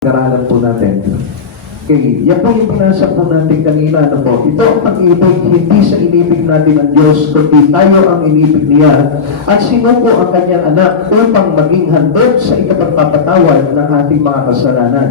Pag-aralan po natin. Okay, yan po yung pinasa po natin kanina. Ano po? Ito ang pag-ibig, hindi sa inibig natin ng Diyos, kundi tayo ang inibig niya. At sinuko ang kanyang anak upang maging handog sa ikapagpapatawad ng ating mga kasalanan.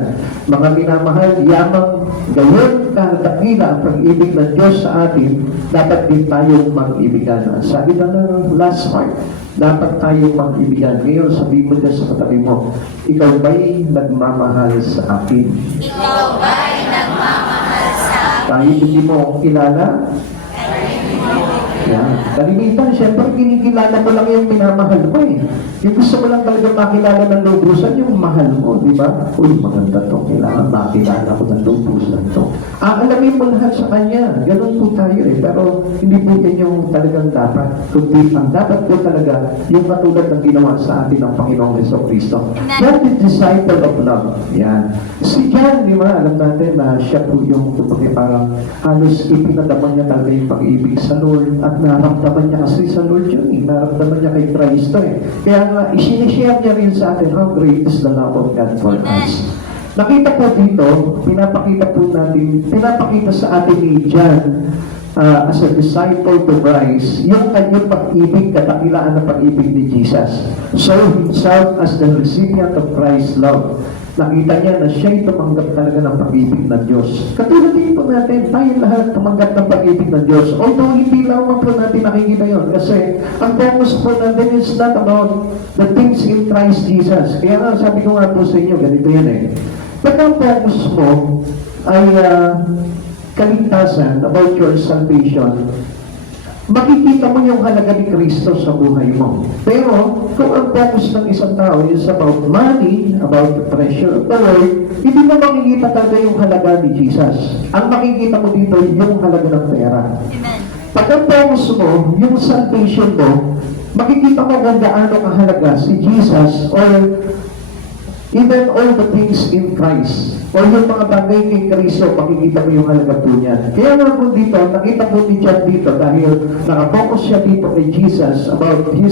Mga minamahal, yamang gayon kadakila ang pag-ibig ng Diyos sa atin, dapat din tayong mag-ibigan. Sabi na ng last part, dapat tayong mag-ibigan. Ngayon, sabihin mo dyan sa katabi mo, ikaw ba'y nagmamahal sa akin? Ikaw ba'y nagmamahal sa akin? Kahit hindi mo ako kilala? Yan. Kalimitan, siyempre, kinikilala mo lang yung minamahal mo eh. Yung gusto mo lang talaga makilala ng lubusan, yung mahal mo, di ba? Uy, maganda to. Kailangan makilala ko ng lubusan to. Alamin mo lahat sa kanya. Ganun po tayo eh. Pero hindi po yan yung talagang dapat. Kundi ang dapat po talaga, yung katulad ng ginawa sa atin ng Panginoong Jesucristo. Yan the disciple of love. Yan. Si John, di ba? Alam natin na siya po yung parang halos ipinadaman niya talaga yung pag-ibig sa Lord at naramdaman niya kasi sa Lord yun eh. Naramdaman niya kay Cristo eh. Kaya nga, isinishare niya rin sa atin how great is the love of God for us. Nakita po dito, pinapakita sa atin ni John as a disciple to Christ, yung kanyang pag-ibig, katakilaan ng pag-ibig ni Jesus. So himself as the recipient of Christ's love. Nakita niya na siya'y tumanggap talaga ng pag-ibig ng Diyos. Katulad din po natin, tayo lahat tumanggap ng pag-ibig ng Diyos. Although hindi lamang po natin nakikita yun. Kasi ang focus po natin is not about the things in Christ Jesus. Kaya nga sabi ko nga po sa inyo, ganito yan eh. Pag ang focus mo ay kaligtasan, about your salvation, makikita mo yung halaga ni Kristo sa buhay mo. Pero, kung ang focus ng isang tao is about money, about the treasure of the world, hindi mo makikita talaga yung halaga ni Jesus. Ang makikita mo dito yung halaga ng pera. Amen. Pag ang focus mo, yung salvation mo, makikita mo kung gaano kahalaga si Jesus or even all the things in Christ. O yung mga bagay kay Kristo, makikita mo yung halaga po niya. Kaya nga po dito, nakita po ni John dito dahil nakapokus siya dito kay Jesus about he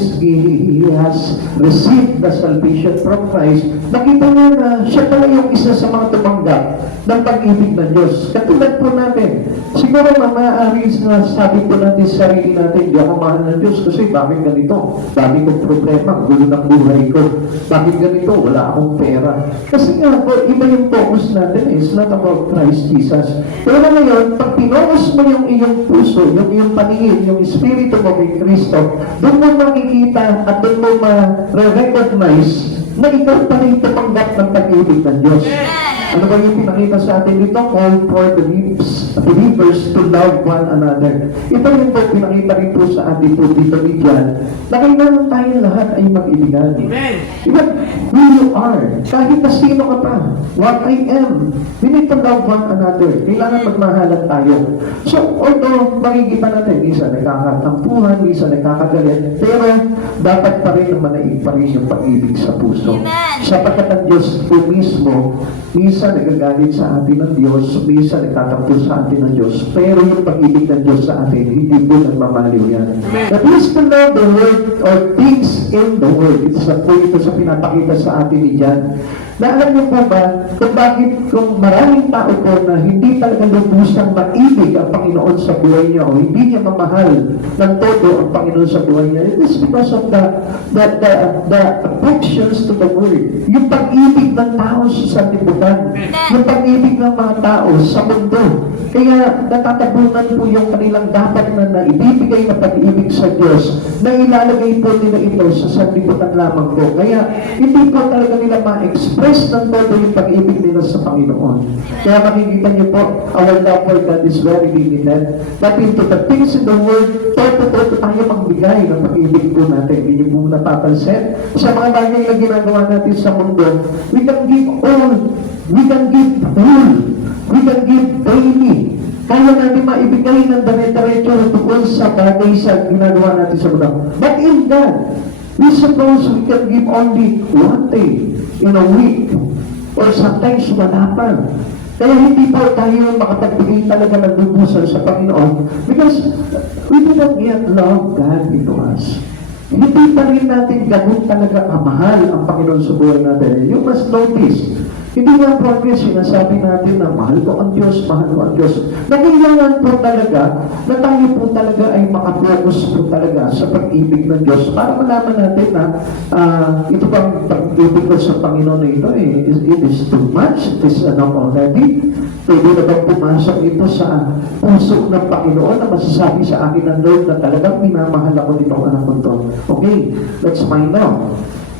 has received the salvation from Christ. Nakita niya na siya pala yung isa sa mga tumanggap ng pag-ibig ng Diyos. Katulad po natin. Siguro maaari na sabi po natin sa sarili natin, di ako mahal ng Diyos kasi bakit ganito? Dami kong problema, gulo ng buhay ko. Bakit ganito? Wala akong pera. Kasi nga po, iba yung focus natin is not about Christ Jesus. Pero ngayon, pag pinost mo yung iyong puso, yung iyong paningin, yung espiritu mo kay Kristo, doon mo makikita at doon mo ma-recognize na ikaw pa rin tumanggap ng pag-ibig ng Diyos. Ano ba yung pinakita sa atin dito? Call for the believers to love one another. Ito yung po pinakita rin po sa atin po dito ni John na kailangan tayo lahat ay mag-ibigan. Even who you are, kahit na sino ka pa, what I am, we need to love one another. Kailangan magmahalan tayo. So, although makikita natin, isa nagkakatampuhan, isa nagkakagalit, pero dapat pa rin manaig pa rin yung pag-ibig sa puso. Sapagkat ang Diyos po mismo, minsan nagagalit sa atin ng Diyos, minsan nagtatampo sa atin ng Diyos, pero yung pag-ibig ng Diyos sa atin, hindi po nagmamaliw yan. That is to love the world or things in the world. Ito sa pinapakita sa atin ni John. Na alam niyo po ba, kung maraming tao po na hindi talaga lubusang maibig ang Panginoon sa buhay niya o hindi niya mamahal ng todo ang Panginoon sa buhay niya, it is because of the affections to the world. Yung pag-ibig ng tao sa sanlibutan, yung pag-ibig ng mga tao sa mundo. Kaya natatabunan po yung kanilang dapat na ibibigay na pag-ibig sa Diyos na ilalagay po nila ito sa sanlibutan lamang po. Kaya hindi po talaga nila ma-express ng todo yung pag-ibig nila sa Panginoon. Kaya makikita niyo po, our love for God is very limited. But into the things in the world, todo tayo magbigay ng pag-ibig po natin. Hindi niyo po napapansin. Sa mga bagay na ginagawa natin sa mundo, we can give all, we can give full, we can give daily. Kaya natin maibigay ng dire-diretso tungkol sa bagay sa ginagawa natin sa mundo. But in God, we suppose we can give only one day in a week or sometimes wala pa. Kaya hindi po tayo makapagbigay talaga ng lubusan sa Panginoon because we do not yet love God into us. Hindi pa rin natin ganun talaga kamahal ang Panginoon sa buhay natin. You must notice Hindi nga progress, sinasabi natin na mahal ko ang Diyos, mahal ko ang Diyos. Nagkailangan po talaga na tayo po talaga ay makafocus po talaga sa pag-ibig ng Diyos para malaman natin na ito bang pag-ibig ko sa Panginoon na ito, it is too much, it is enough already. Pwede na bang pumasok ito sa puso ng Panginoon na masasabi sa akin ng Lord na talagang minamahal ako nitong anak ko ito. Okay, let's find out.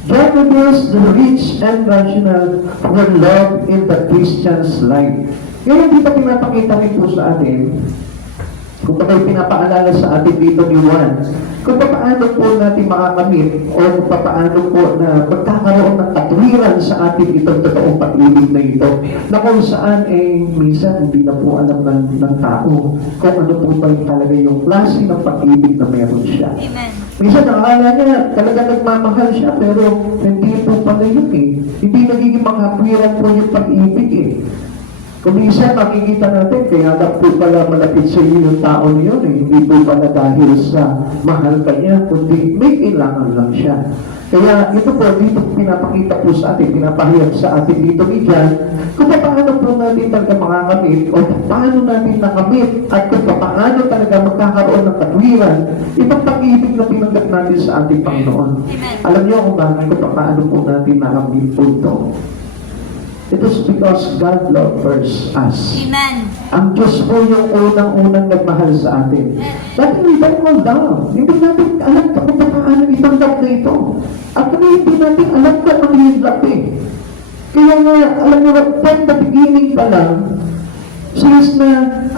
God reveals the rich and rational for love in the Christian's life. Ngayon, dito pinapakita rin po sa atin, kung bagay pinapaalala sa atin dito ni Juan, kung paano po natin makakamit o kung paano po na magkakaroon ng katwiran sa atin itong totoong pag-ibig na ito, na kung saan minsan hindi na po alam ng tao kung ano po ba talaga yung klase ng pag-ibig na meron siya. Amen. Minsan nakakala niya talaga nagmamahal siya pero hindi po pala yun Hindi nagiging makakwiran po yung pag-ibig Kung minsan makikita natin, kaya na po pala malapit sa iyo yung tao niyon Hindi po pala dahil sa mahal ka niya, kundi may kailangan lang siya. Kaya ito po, dito pinapakita po sa atin, pinapahayag sa atin dito ni John, kung paano po natin talaga makakamit o paano natin nakamit at kung paano talaga magkakaroon ng katwiran itong pag-ibig na pinanggap natin sa ating Panginoon. Alam niyo kung bakit kung paano po natin nakamit po ito. It is because God loved first us. Amen. Ang Diyos po yung unang-unang nagmahal sa atin. Dati we don't know love. Hindi natin alam kung paano itong love na ito. At kung hindi natin alam kung ano yung love Kaya nga, alam nyo, from the beginning pa lang, says na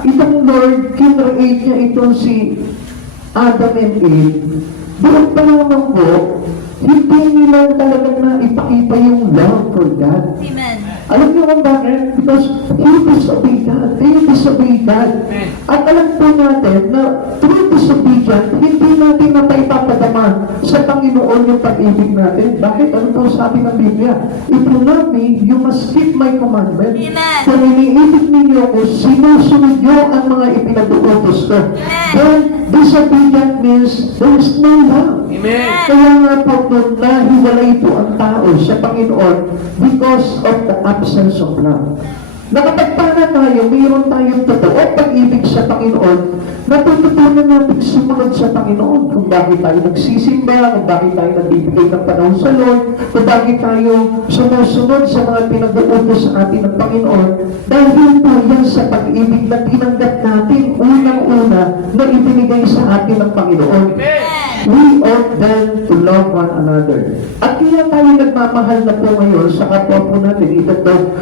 itong Lord, kinreate niya itong si Adam and Eve. Doon pa naman po, hindi nila talagang na ipakita yung love for God. Amen. Alam niyo kung bakit? Because he disobeyed God. They disobeyed God. At alam po natin na through disobedience, hindi natin na ipapadaman sa Panginoon yung pag-ibig natin. Bakit? Ano po sabi ng Biblia? If you love me, you must keep my commandment. Amen. Kung iniibig ninyo ko, sinusunod niyo ang mga ipinag-uutos ko. Then, disobedience means there is no love. Amen. Kaya nga po nung nahiwalay po ang tao sa Panginoon because of the absence of love. Nakapagpana tayo, mayroon tayong totoo pag-ibig sa Panginoon, natututunan natin sumunod sa Panginoon kung bakit tayo nagsisimba, kung bakit tayo nagbibigay ng panahon sa Lord, kung bakit tayo sumusunod sa mga pinag-uutos sa atin ng Panginoon, dahil po yan sa pag-ibig na tinanggap natin unang-una na ibinigay sa atin ng Panginoon. We ought then to love one another. At kaya tayo nagmamahal na po ngayon sa kapwa po natin. Ito po,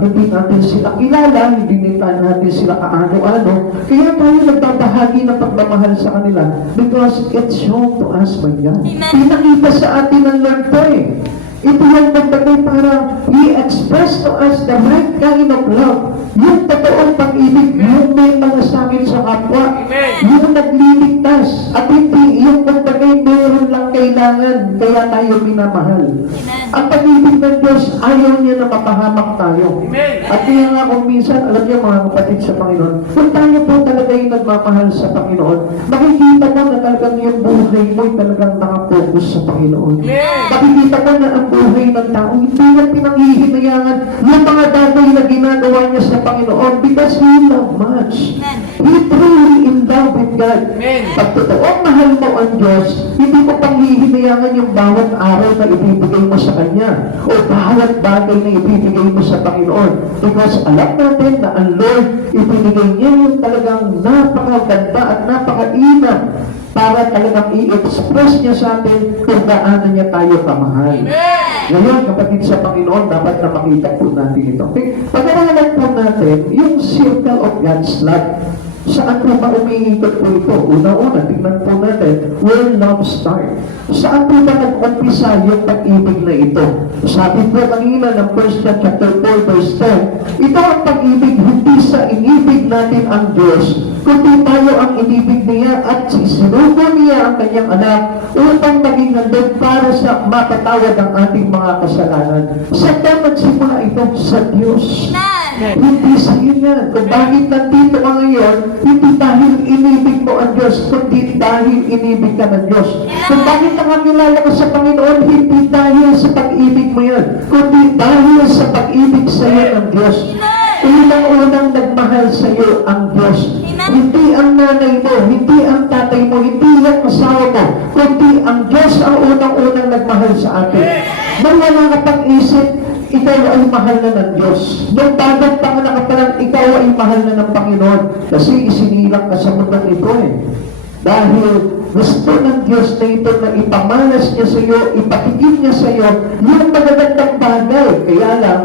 hindi natin sila kilala, hindi natin sila kaano-ano. Kaya tayo nagbabahagi ng pagmamahal sa kanila because it's shown to us by God. Pinakita sa atin ng Lord po Ito yung nagbagay para i-express to us the right kind of love. Yung totoong pag-ibig, yung may malasakit sa kapwa, yung nagliligtas, at hindi yung nagbagay meron lang kailangan, kaya tayo minamahal. Ang pag-ibig ng Diyos, ayaw niya na mapahamak tayo. At kaya nga kung minsan, alam niyo mga kapatid sa Panginoon, kung tayo po talaga yung nagmamahal sa Panginoon, makikita mo na talagang yung buhay mo ay talagang nakapokus sa Panginoon. Makikita mo na ang buhay ng tao, hindi na pinanghihinayangan yung mga bagay na ginagawa niya sa Panginoon because He loved much. He truly in love with God. Pag totoong mahal mo ang Diyos, hindi mo panghihinayangan yung bawat araw na ibibigay mo sa Kanya o bawat bagay na ibibigay mo sa Panginoon. Because alam natin na ang Lord, ibinigay niya yung talagang napakaganda at napakainam para talagang i-express niya sa atin kung gaano niya tayo kamahal. Ngayon, kapatid sa Panginoon, dapat na makita po natin ito. Okay? Pag-aralan po natin yung circle of God's love. Saan po ba umiikot po ito? Una-una, tingnan po natin, where love start. Saan po ba nag-umpisa yung pag-ibig na ito? Sabi po kanina ng 1 John chapter 4 verse 10, ito ang pag-ibig, hindi sa inibig natin ang Diyos, kundi tayo ang inibig niya at sinugo niya ang kanyang anak upang maging nandun para sa mapatawad ang ating mga kasalanan. Sa nagsimula ito sa Diyos. Hindi sa iyo yan. Kung bakit nandito ka ngayon, hindi dahil inibig mo ang Diyos, kundi dahil inibig ka ng Diyos. Kung bakit nakakilala ka sa Panginoon, hindi dahil sa pag-ibig mo yan, kundi dahil sa pag-ibig sa iyo ng Diyos. Unang-unang nagmahal sa iyo ang Diyos. Hindi ang nanay mo, hindi ang tatay mo, hindi ang asawa mo, kundi ang Diyos ang unang-unang nagmahal sa atin. Nang wala ka pang isip, ikaw ay mahal na ng Diyos. Nung bagong panganak ka pa lang, ikaw ay mahal na ng Panginoon. Kasi isinilang ka sa mundang ito eh. Dahil gusto ng Diyos na ito na ipamalas niya sa iyo, ipatigil niya sa iyo, yung magagandang bagay. Kaya lang,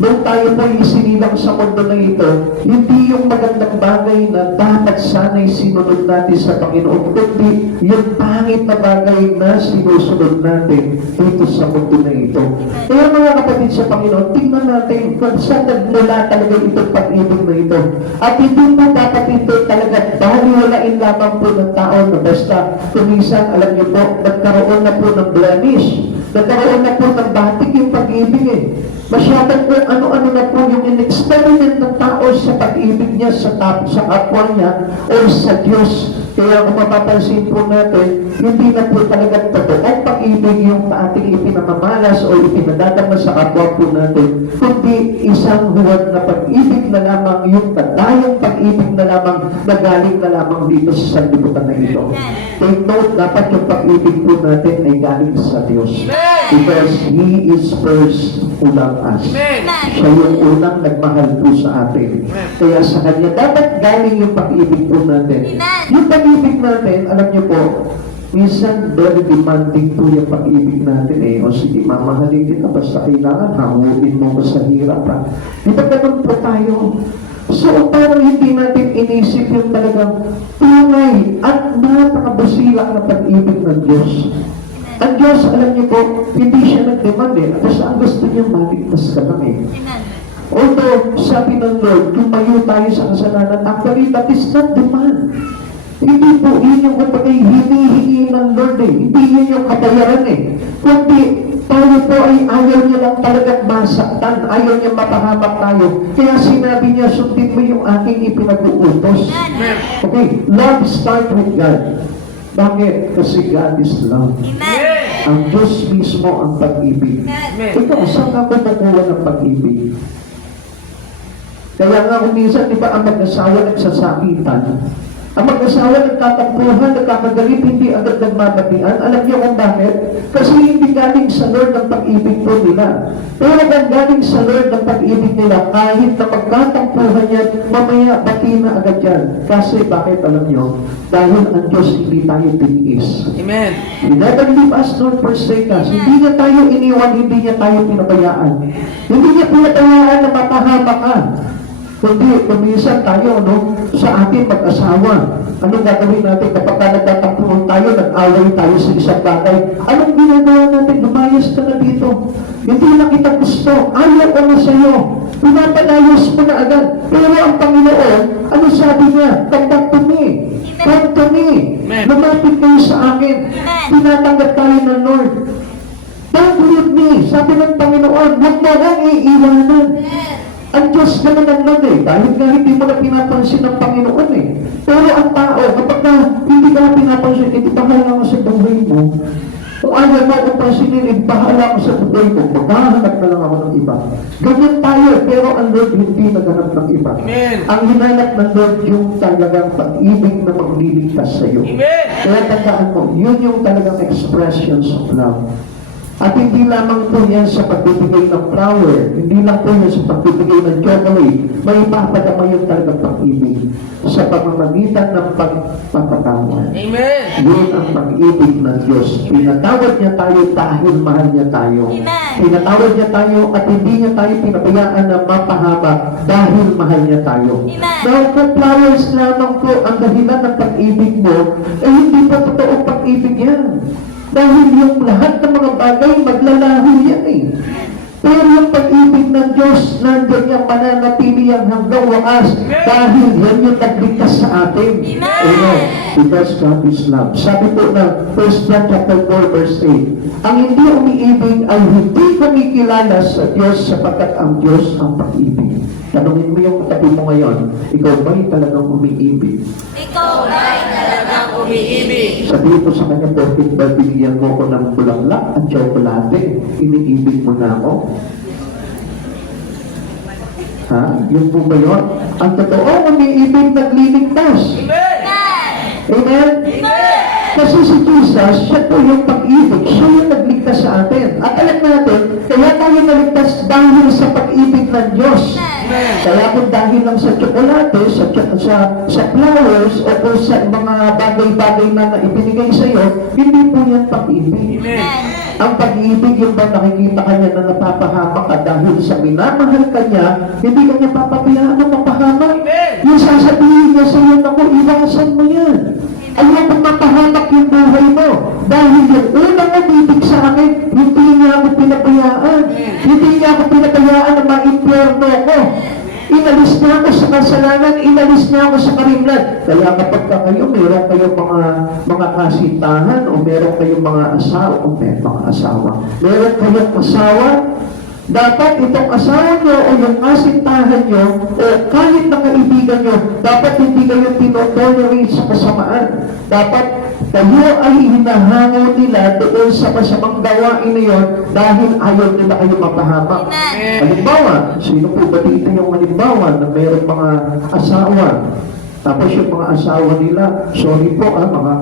nung tayo po isinilang sa mundo na ito, hindi yung magandang bagay na dapat sana'y sinunod natin sa Panginoon, kundi yung pangit na bagay na sinusunod natin dito sa mundo na ito. Kaya mga kapatid sa Panginoon, tingnan natin kung saan nagmula talaga itong pag-ibig na ito. At hindi mo dapat ito talaga baliwalain lamang po ng tao na basta kumisan, alam niyo po, nagkaroon na po ng blemish. Nagkaroon na po ng batik yung pag-ibig eh. Masyadong kung ano-ano na po yung in-experiment ng tao sa pag-ibig niya sa kapwa niya o sa Diyos. Kaya kung mapapansin po natin, hindi na po talaga totoong pag-ibig yung ating ipinamamalas o ipinadadama sa kapwa po natin, kundi isang huwag na pag-ibig na lamang, yung kadayang pag-ibig na lamang na galing na lamang dito sa sanlibutan na ito. Take note, dapat yung pag-ibig po natin ay galing sa Diyos. Because He is first who loved us. Siya yung unang nagmahal po sa atin. Kaya sa Kanya, dapat galing yung pag-ibig po natin. Yung pag-ibig natin, alam niyo po, minsan very demanding po yung pag-ibig natin eh. O sige, mamahalin kita, basta kailangan, hanguin mo ko sa hirap ha. Di ba ganun po tayo? So, parang hindi natin inisip yung talagang tunay at napakabusilak na pag-ibig ng Diyos. Ang Diyos, alam niyo po, hindi siya nag-demand eh. Basta ang gusto niya, maligtas ka lang eh. Although, sabi ng Lord, tumayo tayo sa kasalanan, actually, that is not demand. Hindi po, yun yung kapagay hinihingi ng Lord eh. Hindi yun yung kabayaran eh. Kundi, tayo po ay ayaw niya lang talagang masaktan. Ayaw niya mapahamak tayo. Kaya sinabi niya, sundin mo yung aking ipinag-uutos. Okay, love start with God. Bakit? Kasi God is love. Ang Diyos mismo ang pag-ibig. Ikaw, saan ka kumukuha ng pag-ibig? Kaya nga kung minsan, di ba, ang mag-asawa nagsasakitan. Ang mag-asawa nagtatampuhan, nagkakagalit, hindi agad nagmamatian. Alam niyo kung bakit? Kasi hindi galing sa Lord ang pag-ibig po nila. Pero kung galing sa Lord ang pag-ibig nila, kahit na magtatampuhan yan, mamaya bati na agad yan. Kasi bakit alam niyo? Dahil ang Diyos hindi tayo tiniis. Amen. He never leave us nor forsake us. Hindi niya tayo iniwan, hindi niya tayo pinabayaan. Hindi niya pinabayaan na mapahama ka. Kundi, kumisan tayo, no, sa ating mag-asawa. Anong gagawin natin kapag nagtatampuhan tayo, nag-away tayo sa isang bagay? Anong ginagawa natin? Lumayas ka na dito. Hindi na kita gusto. Ayaw ko na sa'yo. Pinapalayos mo na agad. Pero ang Panginoon, ano sabi niya? Come back to me. Come to me. Lumapit kayo sa akin. Tinatanggap tayo ng Lord. Don't leave me. Sabi ng Panginoon, huwag mo lang iiwanan. Ang Diyos naman ang Lord eh, dahil nga hindi mo na pinapansin ng Panginoon eh. Pero ang tao, kapag na hindi ka na pinapansin, hindi bahala ko sa buhay mo. Kung ayaw mo akong pansinin, bahala ko sa buhay mo, maghahanap na lang ako ng iba. Ganyan tayo, pero ang Lord hindi naghanap ng iba. Amen. Ang hinanap ng Lord yung talagang pag-ibig na magliligtas sa iyo. Amen. Kaya tandaan mo, yun yung talagang expressions of love. At hindi lamang po yan sa pagbibigay ng flower, hindi lang po yan sa pagbibigay ng chocolate, may ipapadama yung talagang pag-ibig sa pamamagitan ng pagpapatawad. Amen. Yun ang pag-ibig ng Diyos. Pinatawad niya tayo dahil mahal niya tayo. Pinatawad niya tayo at hindi niya tayo pinabayaan na mapahamak dahil mahal niya tayo. Now, kung flowers lamang po ang dahilan ng pag-ibig mo, eh hindi pa totoong pag-ibig yan. Dahil yung lahat ng mga bagay, maglalaho yan eh. Pero yung pag-ibig ng Diyos, nandiyan yung mananatili yan hanggang wakas dahil yan yung nagligtas sa atin. Amen. Because God is love. Sabi po na 1 John chapter 4 verse 8, ang hindi umiibig ay hindi kumikilala sa Diyos sapagkat ang Diyos ang pag-ibig. Tanungin mo yung tabi mo ngayon, ikaw ba'y talagang umiibig? Ikaw ba'y talagang umiibig? Sabihin ko sa kanya, bakit ba binigyan mo ko ng bulaklak at tsokolate? Iniibig mo na ako? Ha? Yun po ba yun? Ang totoo, umiibig nagliligtas. Amen? Kasi si Jesus, siya po yung pag-ibig. Siya yung nagligtas sa atin. At alam natin, kaya tayo naligtas dahil sa pag-ibig ng Diyos. Kaya kung dahil lang sa tsokolate, sa flowers, o kung sa mga bagay-bagay na ibinigay sa iyo, hindi po yan pag-ibig. Ang pag-ibig yung ba nakikita ka niya na napapahamak ka dahil sa minamahal ka niya, hindi ka niya papabayaan na mapahamak. Yung sasabihin niya sa iyo, naku, iwasan mo yan. Ayaw kong mapahamak yung buhay mo. Dahil yung unang umibig sa akin, hindi niya ako pinabayaan. Hindi niya ako pinabayaan na ma-impierno ko. Inalis niya ako sa kasalanan, inalis niya ako sa karimlan. Kaya kapag kayo, meron kayong mga kasintahan, o meron kayong mga asawa, meron kayong asawa, dapat itong asawa nyo o yung kasintahan nyo o kahit na kaibigan nyo, dapat hindi kayo tinotolerate sa kasamaan. Dapat kayo ay hinahangaw nila doon sa masamang gawain na yun dahil ayaw nila kayo mapahamak. Halimbawa, sino po ba dito yung halimbawa na mayroong mga asawa? Tapos yung mga asawa nila, sorry po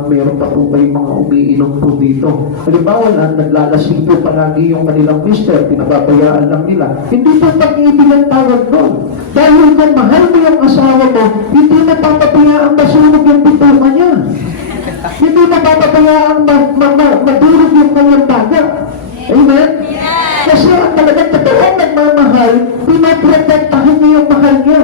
meron pa po kayong mga umiinom po dito. Halimbawa na, naglalasing po palagi yung kanilang mister, pinababayaan lang nila. Hindi po pag-ibig ang tawag doon. Dahil kung mahal mo yung asawa mo, hindi na papabayaan masunog yung bituka niya. Hindi na papabayaan madurog yung kanyang baga. Amen? Kasi ang talagang totoong nagmamahal, pinaprotektahan niya yung mahal niya.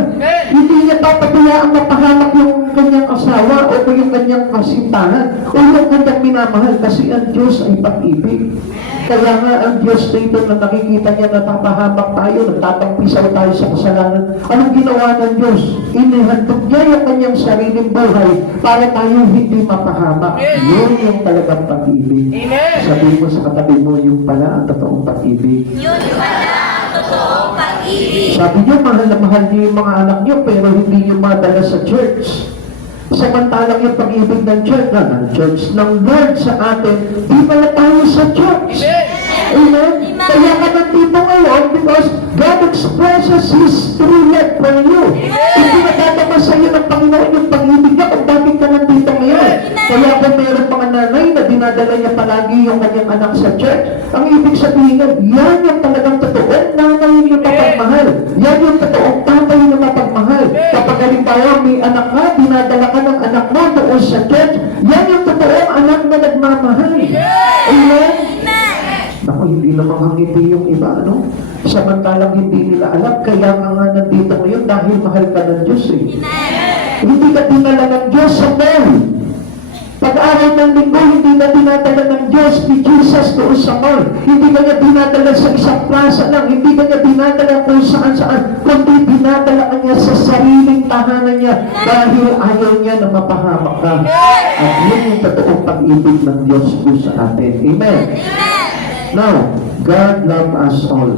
Hindi niya papabayaan mapahamak yung kanyang asawa o yung kanyang kasintahan o yung kanyang minamahal kasi ang Diyos ay pag-ibig. Kaya nga ang Diyos dito na nakikita niya na papahamak tayo, nagtatampisaw tayo sa kasalanan. Anong ginawa ng Diyos? Inihandog niya yung kanyang sariling buhay para tayo hindi mapahamak. Yun yung talagang pag-ibig. Sabihin mo sa katabi mo, yung pala ang totoong pag-ibig. Yun pala ang totoong pag-ibig. Sabi niyo, mahal na mahal niyo yung mga anak niyo, pero hindi niyo madala sa church. Samantalang yung pag-ibig ng church ng Lord sa atin, di pala tayo sa church. Amen? Kaya ka nandito ngayon because God expresses His true love for you. Hindi nagdadama sa iyo ng Panginoon yung pag-ibig niya kung bakit ka nandito ngayon. Kaya kung mayroong mga nanay na dinadala niya palagi yung kanyang anak sa church, ang ibig sabihin yan yung talagang totoong nanay yung mapagmahal. Yan yung totoong tatay yung mapagmahal. Kapag halimbawa may anak ka, dinadala ka ng anak mo doon sa church, yan yung totoong anak na nagmamahal. Amen? Naku, hindi naman hangiti yung iba, ano? Samantalang hindi nila alam, kaya nga nandito ngayon dahil mahal ka ng Diyos eh. Hindi ka dinala ng Diyos sa mall. Pag-araw ng linggo, hindi na dinadala ng Diyos ni Jesus doon sa mall. Hindi ka niya dinadala sa isang plaza lang. Hindi ka niya dinadala kung saan-saan. Kundi dinadala ka niya sa sariling tahanan niya dahil ayaw niya na mapahamak ka. At yun yung totoong pag-ibig ng Diyos po sa atin. Amen? Now, God loved us all.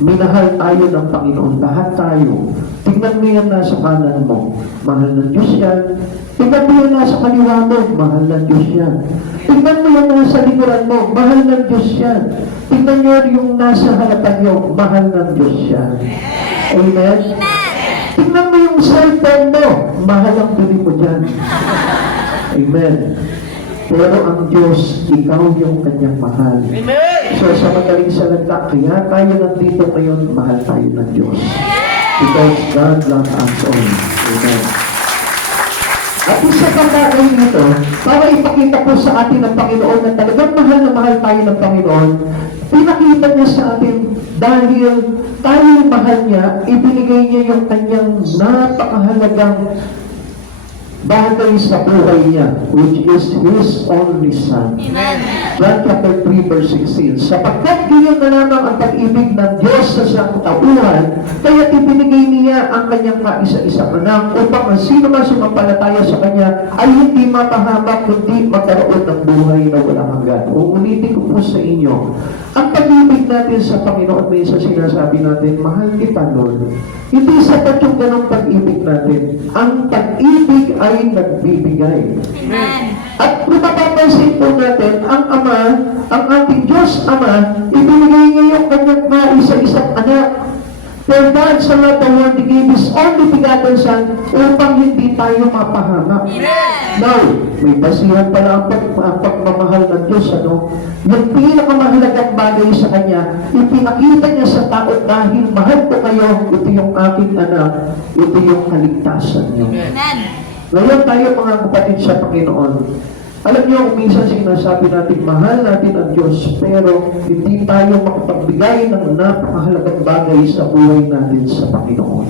Minahal tayo ng Panginoon. Lahat tayo. Tingnan mo yan nasa kanan mo. Mahal ng Diyos yan. Tingnan mo yan nasa kaliwa mo. Mahal ng Diyos yan. Tingnan mo yan nasa likuran mo. Mahal ng Diyos yan. Tingnan nyo yung nasa harapan nyo. Mahal ng Diyos yan. Amen? Tingnan mo yung cellphone mo. Mahal ang bili mo dyan. Amen. Pero ang Diyos, ikaw yung kanyang mahal. So sa magaling salita, kaya tayo nandito ngayon, mahal tayo ng Diyos. Because God loves us all. Amen. At isa pang bagay nito, para ipakita po sa atin ng Panginoon na talagang mahal na mahal tayo ng Panginoon, pinakita niya sa atin dahil tayo yung mahal niya, ibinigay niya yung kanyang napakahalagang bagay sa buhay niya, which is His only Son. Amen. John chapter 3 verse 16. Sapagkat ganyan na lamang ang pag-ibig ng Diyos sa sangkatauhan, kaya ibinigay niya ang kanyang kaisa-isang anak upang ang sino man sumampalataya sa kanya ay hindi mapahamak kundi magkaroon ng buhay na walang hanggan. Uulitin ko po sa inyo, ang pag-ibig natin sa Panginoon, minsan sinasabi natin, mahal kita, Lord. Hindi sapat yung ganong pag-ibig natin. Ang pag-ibig ay nagbibigay. Amen. At kung mapapansin po natin, ang Ama, ang ating Diyos Ama, ibinigay niya yung kanyang kaisa-isang anak. For God so loved the world, He gave His only begotten Son upang hindi tayo mapahamak. Amen. Now, may basihan pala ang pagmamahal ng Diyos, ano? Yung pinakamahalagang bagay sa Kanya, ipinakita niya sa tao dahil mahal ko kayo, ito yung aking anak, ito yung kaligtasan niyo. Amen. Ngayon tayo mga kapatid sa Panginoon, alam niyo, minsan sinasabi natin, mahal natin ang Diyos, pero hindi tayo makapagbigay ng napakahalagang bagay sa buhay natin sa Panginoon.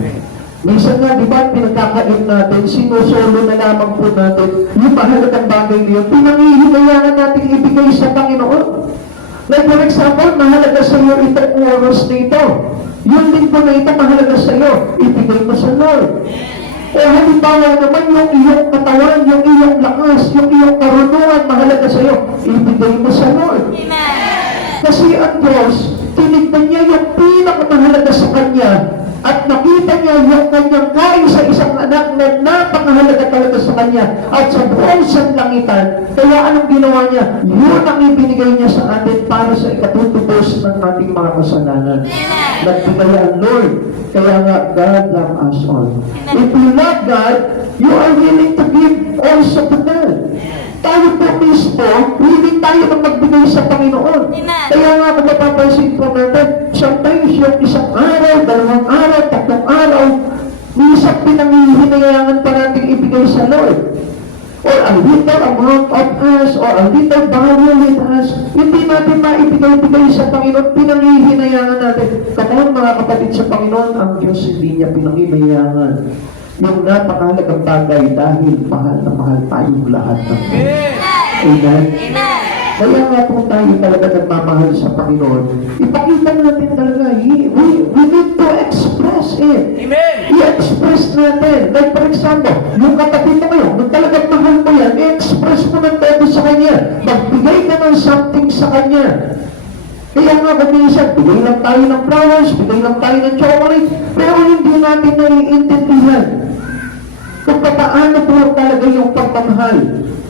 Minsan nga, di ba, pinagkakain natin, sinusolo na lamang po natin yung mahalagang bagay niyo, pinanghihinayaan natin ibigay sa Panginoon. Like for example, mahalaga sa iyo itong oras na ito. Yung linggo na ito, mahalaga sa iyo, ibigay mo sa Lord. O halimbawa naman yung iyong katawan, yung iyong lakas, yung iyong karunungan, mahalaga sa iyo, ibigay mo sa Lord. Amen. Kasi ang Diyos, tinignan niya yung pinakamahalaga sa Kanya at nakita niya yung Kanyang kaisa-isang anak na napakahalaga talaga sa Kanya at sa buong sanlangitan. Kaya anong ginawa niya? Yun ang ibinigay niya sa atin para sa ikatutubos ng ating mga kasalanan. Nagbigay ang Lord. Kaya nga, God loves us all. If you love God, you are willing to give also to God. Tayo po mismo, willing tayo na magbigay sa Panginoon. Amen. Kaya nga, kung mapapansin po natin, sometimes yung isang araw, dalawang araw, tatlong araw, minsan pinanghihinayaan pa natin ibigay sa Lord. Or a little amount of us, or a little value with us, hindi natin maibigay-bigay sa Panginoon, pinanghihinayaan natin. Kapag mga kapatid sa Panginoon, ang Diyos hindi niya pinanghihinayaan yung napakahalagang bagay dahil mahal na mahal tayong lahat ng Amen? Amen. Kaya nga po tayo talaga nagmamahal sa Panginoon. Ipakita natin talaga, we need to express it. Amen. I-express natin. Like for example, yung kapatid mo ngayon, kung talagang mahal mo yan, i-express mo ng todo sa kanya. Magbigay ka ng something sa kanya. Kaya nga kung minsan, bigay lang tayo ng flowers, bigay lang tayo ng chocolate, pero hindi natin naiintindihan kung paano po talaga yung pagmamahal.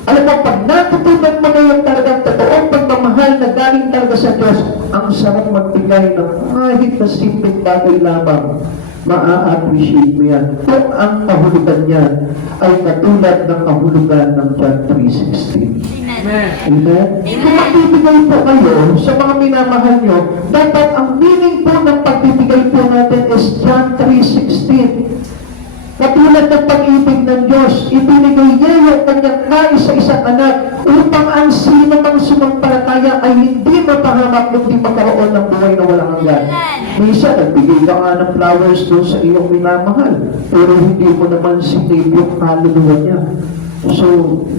Alam mo, pag natutunan mo na yung talagang totoong pagmamahal na galing talaga sa Diyos, ang sarap magbigay ng kahit na simpleng bagay lamang, maa-appreciate mo yan. Kung ang kahulugan niyan ay katulad ng kahulugan ng John 3:16. Amen. Amen? Kung magbibigay po kayo sa mga minamahal nyo, dapat ang meaning po ng pagbibigay po natin is John 3:16. Katulad ng pag-ibig ng Diyos, ibinigay niya yung kanyang kaisa-isang anak upang ang sino mang sumampalataya ay hindi mapahamak kundi magkaroon ng buhay na walang hanggan. Minsan, nagbigay ka nga ng flowers doon sa iyong minamahal, pero hindi mo naman sinave yung kaluluwa niya. So,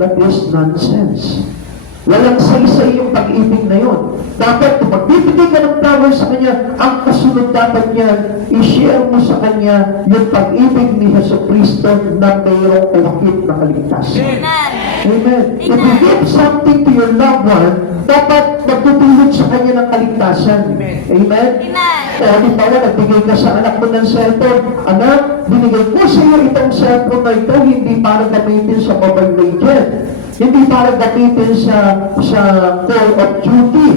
that is nonsense. Walang saysay yung pag-ibig na yun. Dapat kung magbibigay ka ng flowers sa kanya, ang kasunod dapat niyan, i-share mo sa kanya yung pag-ibig ni Jesucristo na mayroong kalakip na kaligtasan. Amen. If you give something to your loved one, dapat magtutulog sa kanya ng kaligtasan. Amen? O, halimbawa, nagbigay ka sa anak mo ng cellphone. Anak, binigay ko sa iyo itong cellphone na ito, hindi para gamitin sa mobile legend. Hindi para gamitin sa Call of Duty.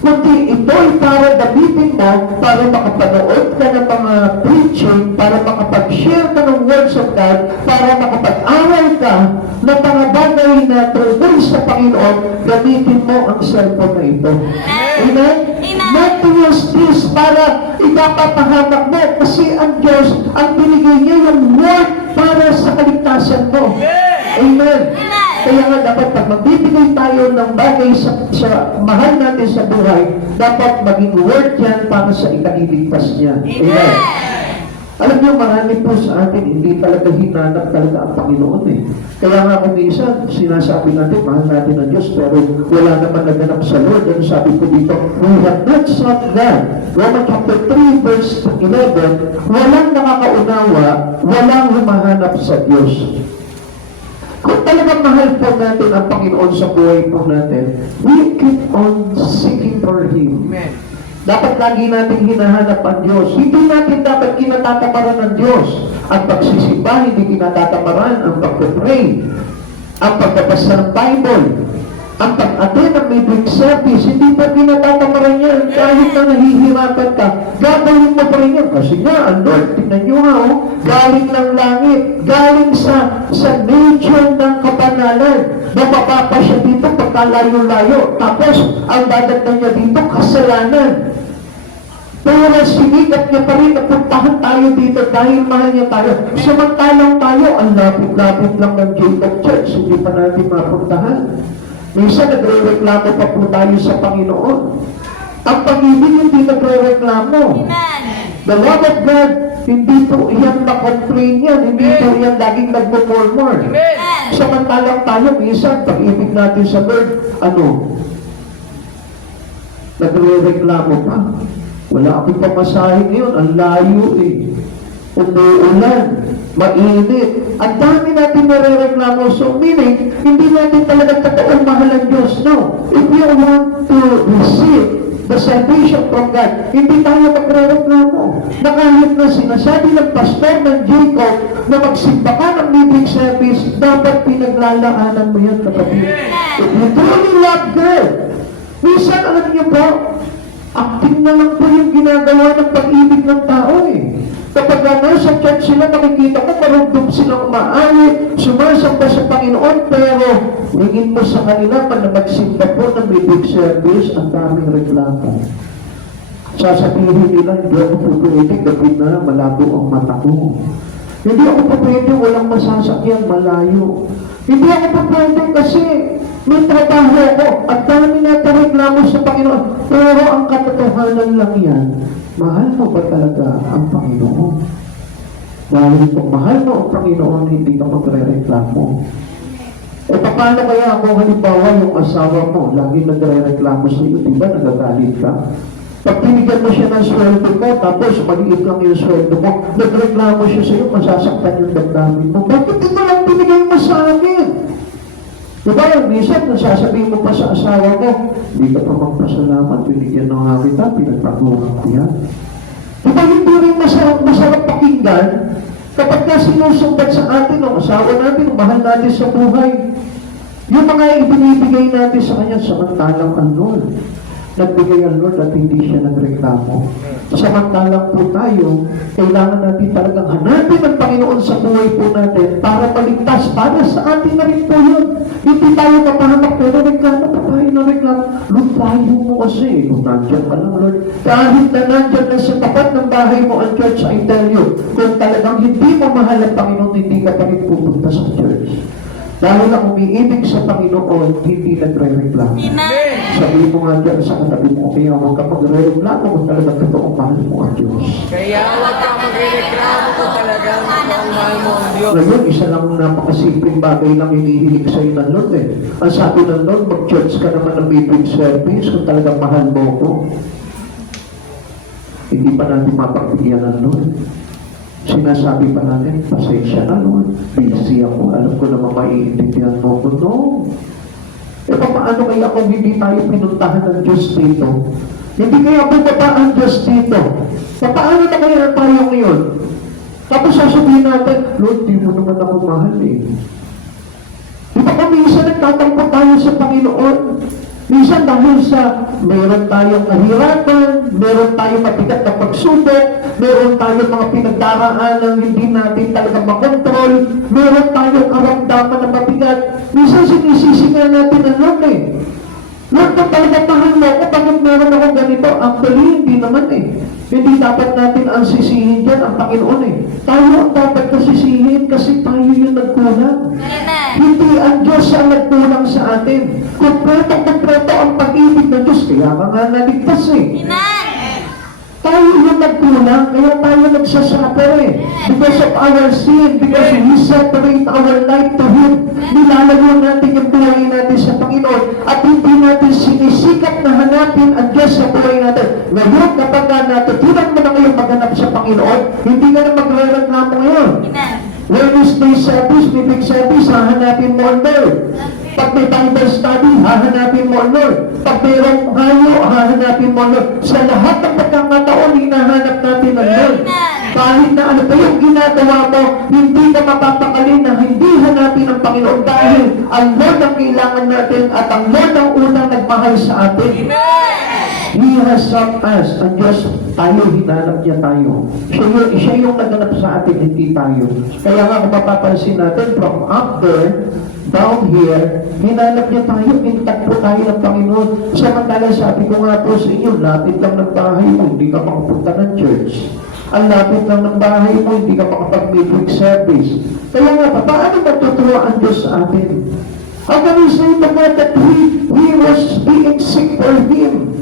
Kundi ito'y para gamitin mo para makapanood ka ng mga preaching, para makapag-share ka ng words of God, para makapag-aral ka ng mga bagay na tungkol sa Panginoon, gamitin mo ang cellphone na ito. Amen? Not to use this para ipapapahamak mo kasi ang Diyos, ang binigay niya yung word para sa kaligtasan mo. Amen? Kaya nga dapat pag magbibigay tayo ng bagay sa mahal natin sa buhay, dapat maging word yan para sa ikaliligtas niya. Amen. Alam niyo, marami po sa atin, hindi talaga hinanap talaga ang Panginoon eh. Kaya nga kung minsan, sinasabi natin, mahal natin ang Diyos, pero wala naman naganap sa Lord. Ano sabi ko dito? We have not sought God. Romans chapter 3, verse 11, walang nakakaunawa, walang humahanap sa Diyos. Kung talagang mahal po natin ang Panginoon sa buhay po natin, we keep on seeking for Him. Amen. Dapat lagi natin hinahanap ang Diyos. Hindi natin dapat kinatatamaran ng Diyos. Ang pagsisimba, hindi kinatatamaran. Ang pag-pray, ang pagbabasa ng Bible, ang pag-attend ng midweek service, hindi pa kinatatamaran yan. Kahit na nahihirapan ka, gagawin mo pa rin yan. Kasi nga, ang Lord, tingnan nyo nga, oh, galing ng langit, galing sa nature ng kapanalan. Bababa pa siya dito pagkalayo-layo. Tapos, ang dadagdag niya dito, kasalanan. Pero sinigat niya pa rin na puntahan tayo dito dahil mahal niya tayo. Samantalang tayo, ang lapit-lapit lang ng Jacob Church, hindi pa natin mapuntahan. Minsan nagre-reklamo pa po tayo sa Panginoon. Ang pag-ibig hindi nagre-reklamo. The love of God, hindi po yan na-complain yan. Hindi po yan laging nagmumurmur. Samantalang tayo, minsan, pag-ibig natin sa Lord, nagre-reklamo pa. Wala akong pamasahe ngayon, ang layo eh. Umuulan, mainit. Ang dami natin nare-reklamo. So meaning, hindi natin talaga totoong mahal ang Diyos. No. If you want to receive the salvation from God, hindi tayo magre-reklamo. Na kahit na sinasabi ng pastor ng Jacob na magsimba ka ng midweek service, dapat pinaglalaanan mo yan, kapatid. If you truly love God, minsan, alam niyo po, acting na lang po yung ginagawa ng pag-ibig ng tao eh. Kapag sa church sila, nakikita ko, marundong silang umaawit, sumasamba sa Panginoon, pero hingin mo sa kanila, pag magsimba po ng midweek service, ang daming reklamo. Sasabihin nila, hindi ako po pwede, gabin na, malabo ang mata ko. Hindi ako po pwede, walang masasakyan, malayo. Hindi ako po pwede kasi may trabaho ako at dami natin reklamo sa Panginoon. Pero ang katotohanan lang yan, mahal mo ba talaga ang Panginoon? Dahil kung mahal mo ang Panginoon, hindi ka magre-reklamo. E paano kaya kung halimbawa yung asawa mo, lagi nagre-reklamo sa iyo, di ba nagagalit ka? Pag binigyan mo siya ng sweldo mo, tapos maliit lang yung sweldo mo, nagreklamo siya sa iyo, masasaktan yung damdamin mo. Bakit ito lang binigay mo sa akin? Diba yung minsan, nasasabihin mo pa sa asawa mo, hindi ka pa magpasalamat, binigyan na nga kita, pinagpaguhan ko yan. Diba hindi rin masarap pakinggan kapag na sinusumbat sa atin, ang asawa natin, ang mahal natin sa buhay. Yung mga ibinibigay natin sa kanya, samantalang ang Lord. Nagbigay ang Lord at hindi siya nagreklamo. Samantalang po tayo, kailangan natin talagang hanapin ang Panginoon sa buhay po natin para maligtas. Para sa atin na rin po yun. Hindi tayo mapahamak, pero reklamo pa tayo na reklamo. Lord, tayo mo kasi. Kung nandiyan pa lang, Lord. Kahit na nandiyan na sa tapat ng bahay mo ang church, I tell you, kung talagang hindi mo mahal ang Panginoon, hindi ka pa rin pupunta sa church. Dahil ang umiibig sa Panginoon, hindi nagre-reklamo. Sabihin mo nga dyan sa katabi mo, kaya huwag ka magre-reklamo kung talagang totoong mahal mo ang Diyos. Kaya huwag ka magreklamo kung talagang mahal mo ang Diyos. Ngayon, isa lang napakasimpleng bagay lang hinihiling sa iyo ng Lord eh. Ang sabi ng Lord, mag-church ka naman ng midweek service kung talagang mahal mo ko. Hindi pa natin mapagbigyan ng Lord. Sinasabi pa natin, pasensya na Lord, busy ako, alam ko naman maiintindihan mo ko. No. E paano kaya kung hindi tayo pinuntahan ng Diyos dito? Hindi kaya bumaba ang Diyos dito? Paano na kaya tayo ngayon? Tapos sasabihin natin, Lord, di mo naman ako mahal eh. Di ba kung minsan nagtatampo tayo sa Panginoon? Minsan dahil sa meron tayong kahirapan, meron tayong mabigat na pagsubok, meron tayong mga pinagdaraan ng hindi natin talaga makontrol, meron tayong karamdaman na mabigat. Minsan sinisisi nga natin ang Lord eh. Lord, kung talaga mahal mo ako, bakit meron ako ganito? Actually, hindi naman eh. Hindi dapat natin ang sisihin dyan ang Panginoon eh. Tayo ang dapat nasisihin kasi tayo yung nagkulang. Hindi ang Diyos ang nagkulang sa atin. Kompleto ang pag-ibig ng Diyos. Kaya ka nga naligtas eh. Tayo yung nagkulang, kaya tayo nagsasuffer eh. Because of our sin, because we separate our life to Him. Nilalago natin yung buhay natin sa Panginoon at hindi natin sinisikap na hanapin ang Diyos sa buhay natin. Ngayon, kapag natutunan mo na kayong maghanap sa Panginoon, hindi ka na magre-reklamo ngayon. Wednesday service, may big service, hahanapin mo ang Lord. Pag may Bible study, hahanapin mo ang Lord. Pag mayroong hayo, hahanapin mo ang Lord. Sa lahat ng pagkakataon, hinahanap natin ang Lord. Kahit na ano pa yung ginagawa mo, hindi ka mapapakali na hindi hanapin ang Panginoon dahil ang Lord ang kailangan natin at ang Lord ang unang nagmahal sa atin. He has sought us. Ang Diyos, tayo, hinanap niya tayo. Siya yung naganap sa atin, hindi tayo. Kaya nga kung mapapansin natin, from up there, down here, hinanap niya tayo, intact po tayo ng Panginoon. Samantala, sabi ko nga po sa inyo, lapit lang ng bahay mo, hindi ka makapunta ng church. Ang lapit lang ng bahay mo, hindi ka makapag-midweek service. Kaya nga, paano matutuwa ang Diyos sa atin? How can we say the God that we was being sick for Him?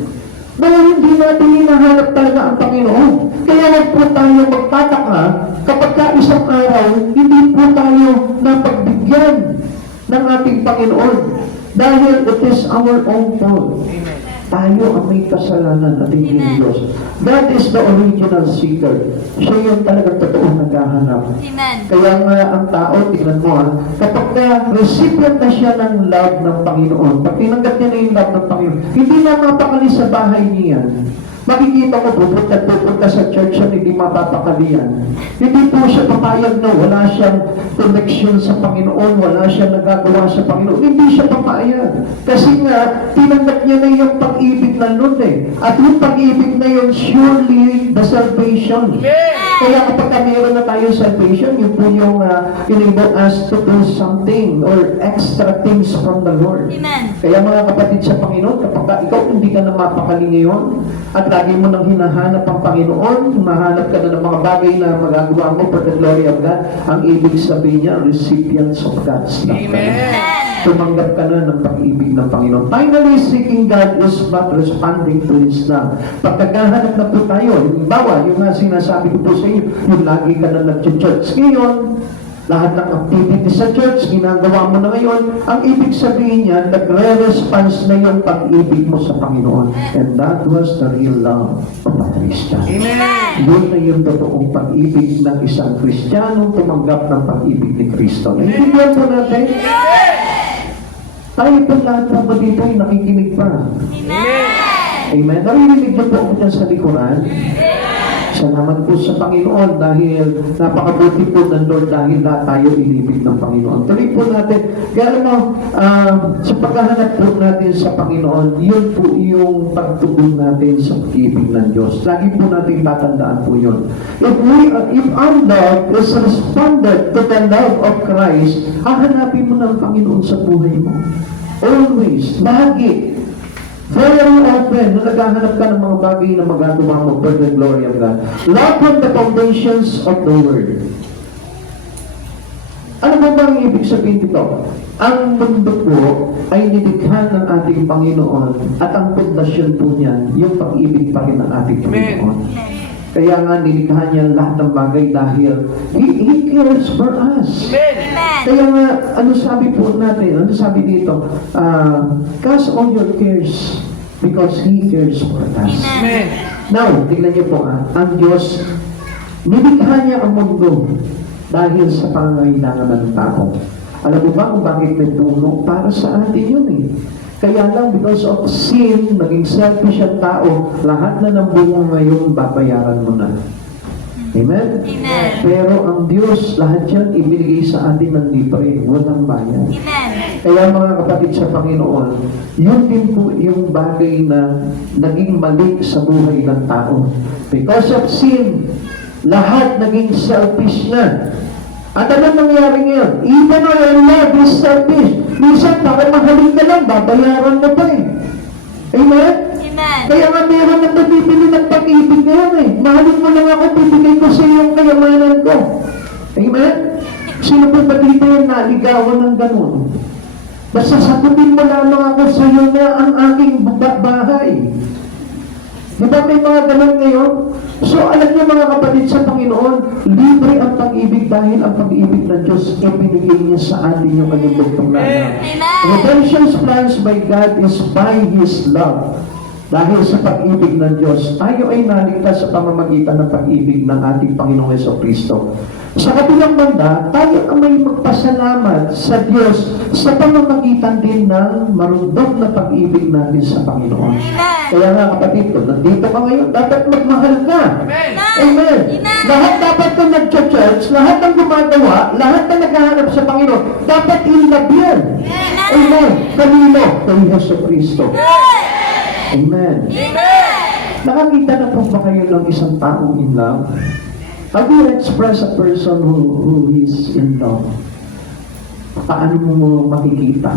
Dahil hindi natin hinahanap talaga ang Panginoon. Kaya wag po tayo magtataka kapag ka isang araw, hindi po tayo napagbigyan ng ating Panginoon. Dahil it is our own fault. Tayo ang may kasalanan at hindi Diyos. That is the original seeker. Siya yung talagang totoong naghahanap. Kaya nga ang tao, tingnan mo kapag recipient na siya ng love ng Panginoon, pag tinanggap niya na yung love ng Panginoon, hindi na mapakali sa bahay niya. Makikita mo, pupunta sa church siya, hindi mapapakalian. Hindi po siya papayag na wala siyang connection sa Panginoon, wala siyang nagagawa sa Panginoon. Hindi siya papayag. Kasi nga, tinanggap niya na yung pag-ibig ng Lord eh. At yung pag-ibig na yun, surely the salvation. Kaya kapag meron na tayo salvation, yun po yung enable us to do something or extra things from the Lord. Amen. Kaya mga kapatid sa Panginoon, kapag ikaw hindi ka na mapakali ngayon, at lagi mo nang hinahanap ang Panginoon, humahanap ka na ng mga bagay na magagawa mo for the glory of God, ang ibig sabihin niya, recipients of God's love. Tumanggap ka na ng pag-ibig ng Panginoon. Finally, seeking God is but responding to His love. Pagkagahanap na po tayo, halimbawa, yung nga sinasabi ko po sa inyo, yung lagi ka na nag-church. Ngayon, lahat ng activity sa church, ginagawa mo na ngayon, ang ibig sabihin niya, nagre-response na yung pag-ibig mo sa Panginoon. And that was the real love of a Christian. Yun na yung totoong pag-ibig ng isang Kristiyanong tumanggap ng pag-ibig ni Kristo. Naintindihan po natin? Tayo po lahat na ba dito ay nakikinig pa? Amen. Narinig niyo po ako dyan sa likuran? Salamat po sa Panginoon dahil napakabuti po ng Lord dahil lahat tayo inibig ng Panginoon. Tuloy po natin. Kaya alam mo, sa paghahanap po natin sa Panginoon, yun po yung pagtugon natin sa pag-ibig ng Diyos. Lagi po natin tatandaan po yun. If our love is responded to the love of Christ, hahanapin mo ng Panginoon sa buhay mo. Always, lagi. Very often, na naghahanap ka ng mga bagay na magagawa mo for the glory of God. Love from the foundations of the Word. Ano ba ang ibig sabihin dito? Ang mundo po ay nilikha ng ating Panginoon at ang pundasyon po niyan, yung pag-ibig pa rin ng ating Panginoon. Kaya nga nilikha niya lahat ng bagay dahil He cares for us. Kaya nga, ano sabi po natin? Ano sabi dito? Cast all your cares because He cares for us. Now, tignan niyo po ang Diyos, nilikha niya ang mundo dahil sa pangangailangan ng tao. Alam mo ba kung bakit may puno? Para sa atin yun eh. Kaya lang, because of sin, naging selfish ang tao, lahat na ng bunga ngayon, babayaran mo na. Amen? Amen. Pero ang Diyos, lahat yan ibinigay sa atin ng libre, walang bayan. Amen. Kaya mga kapatid sa Panginoon, yun din po yung bagay na naging mali sa buhay ng tao. Because of sin, lahat naging selfish na. At ano nangyari ngayon? Even our love is selfish. Minsan, para mahalin ka lang, babayaran mo pa eh. Amen? Amen. Kaya nga meron na nabibili ng pag-ibig ngayon eh. Mahalin mo lang ako, bibigay ko sa iyo ang kayamanan ko. Amen? Sino po ba dito yung naligawan ng ganun? Basta sagutin mo lamang ako sa iyo na ang aking bahay. Di ba may mga ganun ngayon? So alam niyo mga kapatid sa Panginoon, libre ang pag-ibig dahil ang pag-ibig ng Diyos ay binigay niya sa atin yung kanyang bugtong na anak. Redemption's plans by God is by His love. Dahil sa pag-ibig ng Diyos, tayo ay naligtas sa pamamagitan ng pag-ibig ng ating Panginoong Jesucristo. Sa kabilang banda, tayo ang may magpasalamat sa Diyos sa pamamagitan din ng marundok na pag-ibig natin sa Panginoon. Kaya nga kapatid ko, nandito ka ngayon, dapat magmahal ka. Amen. Lahat dapat na nag-church, lahat ng gumagawa, lahat na naghahanap sa Panginoon, dapat in-love yan. Amen. Kanino? Kay Jesucristo. Amen. Nakakita na po ba kayo ng isang taong in love? Have you expressed a person who is in love? Paano mo makikita?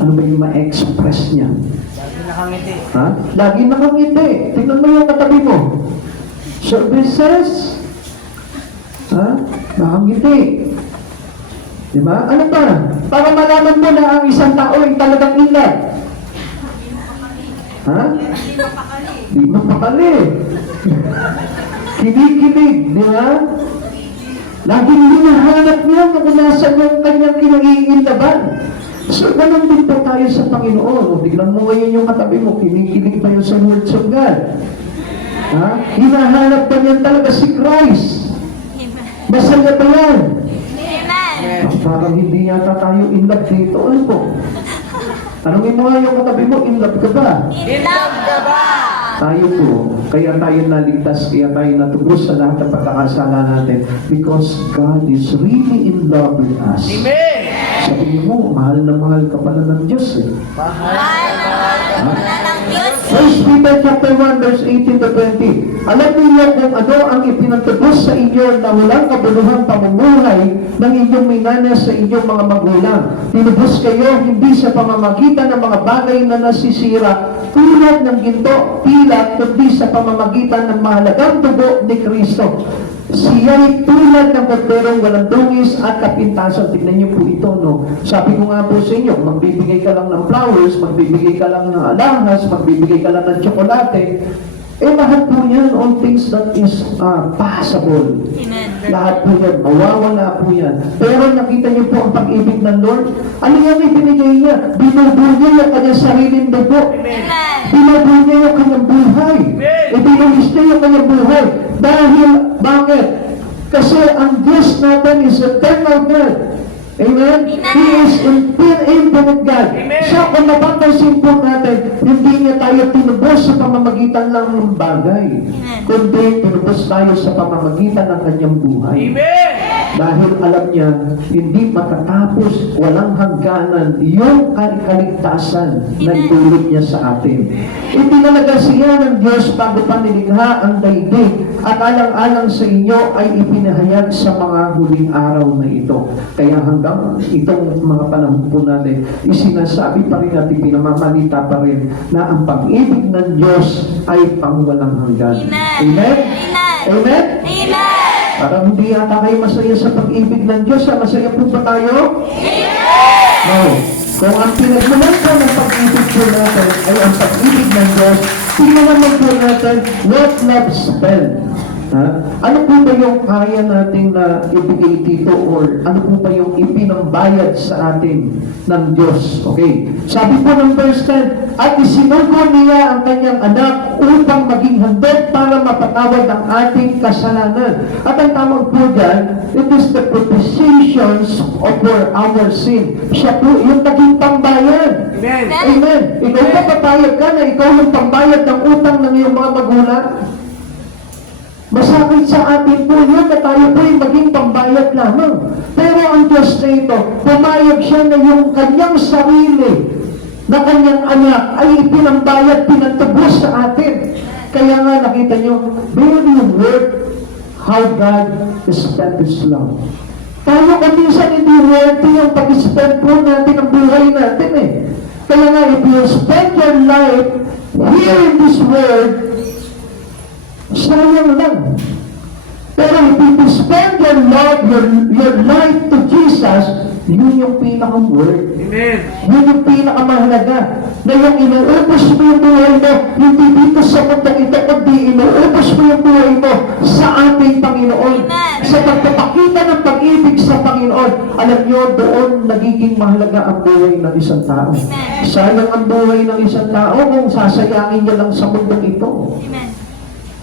Ano ba yung ma-express niya? Lagi nakangiti. Ha? Lagi nakangiti. Tingnan mo yung katabi mo. Services? Ha? Nakangiti. Diba? Ano pa? Para malaman mo na ang isang tao ay talagang in love. Ha? Di mapakali. Kinikilig, di ba? Laging hinahanap niya kung nasa yung kanyang kinag-iinlaban. So, ganun din po tayo sa Panginoon. O, tignan mo ngayon yung katabi mo, kinikilig pa yun sa words of God. Ha? Hinahanap pa niyan talaga si Christ. Masaya pa yan. Parang hindi yata tayo in love dito. Ano po? Tanungin mo nga yung katabi mo, in love ka ba? In love ka ba? Tayo po, kaya tayo naligtas, kaya tayo natubos sa lahat ng pagkakasala natin because God is really in love with us. Amen! Sabihin mo, mahal na mahal ka pala ng Diyos eh. Mahal na mahal ka pala ng Diyos. 1 Peter chapter 1 verse 18 to 20. Alam niyo kung ano ang ipinatubos sa inyo na walang kabuluhang pamumuhay ng inyong minana sa inyong mga magulang. Tinubos kayo hindi sa pamamagitan ng mga bagay na nasisira tulad ng ginto, pilak, kundi sa pamamagitan ng mahalagang dugo ni Kristo. Siya'y tulad ng bagberong walang dungis at kapintasan. Tignan niyo po ito, no? Sabi ko nga po sa inyo, magbibigay ka lang ng flowers, magbibigay ka lang ng alahas, magbibigay ka lang ng tsokolate. Eh, lahat po yan, all things that is possible. Lahat po yan, mawawala po yan. Pero nakita niyo po ang pag-ibig ng Lord? Ano yan ibinigay niya? Binubuo niya yung kanyang sariling dugo. Binubuo niya yung kanyang buhay. Ibinulis niya yung kanyang buhay. Dahil, bakit? Kasi ang Diyos natin is eternal God. Amen? He is infinite God. So, kung napapansin po natin, hindi niya tayo tinubos sa pamamagitan lang ng bagay. Kundi, tinubos tayo sa pamamagitan ng kanyang buhay. Amen! Dahil alam niya, hindi matatapos, walang hangganan, yung kaligtasan na itulog niya sa atin. Itinalaga siya ng Diyos bago pa nilikha ang daigdig at alang-alang sa inyo ay ipinahayag sa mga huling araw na ito. Kaya hanggang itong mga panahon po natin, isinasabi pa rin natin, pinamamalita pa rin na ang pag-ibig ng Diyos ay pangwalang hanggan. Amen? Amen? Parang hindi yata kayo masaya sa pag-ibig ng Diyos. Masaya po ba tayo? No. Kung ang pinagmulan po ng pag-ibig po natin ay ang pag-ibig ng Diyos, tingnan naman po natin what love spend. Ha? Ano po ba yung kaya natin na ibigay dito or ano po ba yung ipinambayad sa atin ng Diyos? Okay. Sabi po ng verse 10, at isinugo niya ang kanyang anak upang maging handog para mapatawad ang ating kasalanan. At ang tawag po dyan, it is the propitiations of our sin. Siya po yung naging pambayad. Amen! Amen. Ikaw ba papayag ka na ikaw yung pambayad ng utang ng iyong mga magulang? Masakit sa atin po yun na tayo po yung maging pambayad lamang. Pero ang Diyos na ito, pumayag siya na yung kanyang sarili na kanyang anak ay ipinambayad, pinatubos sa atin. Kaya nga nakita nyo, very worth how God spent His love. Tayo kaminsan hindi worthy ang pag-spend po natin ang buhay natin eh. Kaya nga, if you spend your life here in this world, sayang lang. Pero if you spend your life to Jesus, yun yung pinaka-word. Amen. Yun yung pinakamahalaga. Na yung inuubos mo yung buhay mo, hindi dito sa mundong ito, kundi inuubos mo yung buhay mo sa ating Panginoon. Amen. Sa pagpapakita ng pag-ibig sa Panginoon. Alam nyo, doon nagiging mahalaga ang buhay ng isang tao. Amen. Sayang ang buhay ng isang tao kung sasayangin niya lang sa mundong ito. Amen.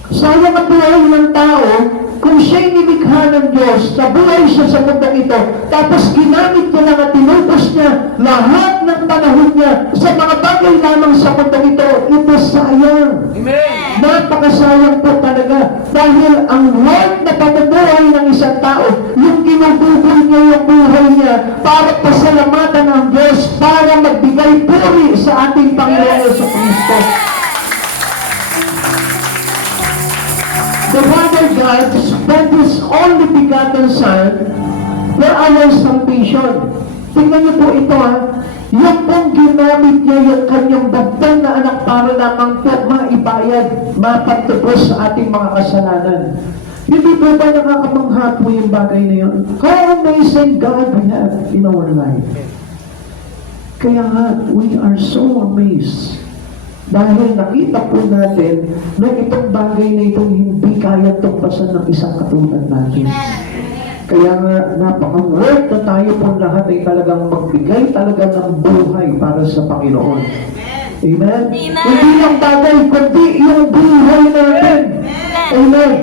Sayang ang buhay ng tao kung siya'y nilikha ng Diyos, nabuhay siya sa mundong ito, tapos ginamit niya lang at tinubos niya lahat ng panahon niya sa mga bagay lamang sa mundong ito, ito sayang. Amen. Napakasayang po talaga. Dahil ang Lord na pamumuhay ng isang tao, yung ginugugol niya yung buhay niya para pasalamatan ng Diyos, para magbigay puri sa ating Panginoon sa Kristo. The Father God spent His only begotten Son for our salvation. Tingnan niyo po ito ha. Yung pong ginamit niya yung kanyang bagtang na anak para lamang po maibayad, mapagtubos sa ating mga kasalanan. Hindi po ba nakakamangha po yung bagay na yun? How amazing God we have in our life. Kaya nga, we are so amazed. Dahil nakita po natin na itong bagay na itong hindi kaya tumpasan ng isang katulad natin. Kaya nga, napaka-worth na tayo po lahat ay talagang magbigay talaga ng buhay para sa Panginoon. Amen? Hindi yung bagay, kundi yung buhay natin. Amen?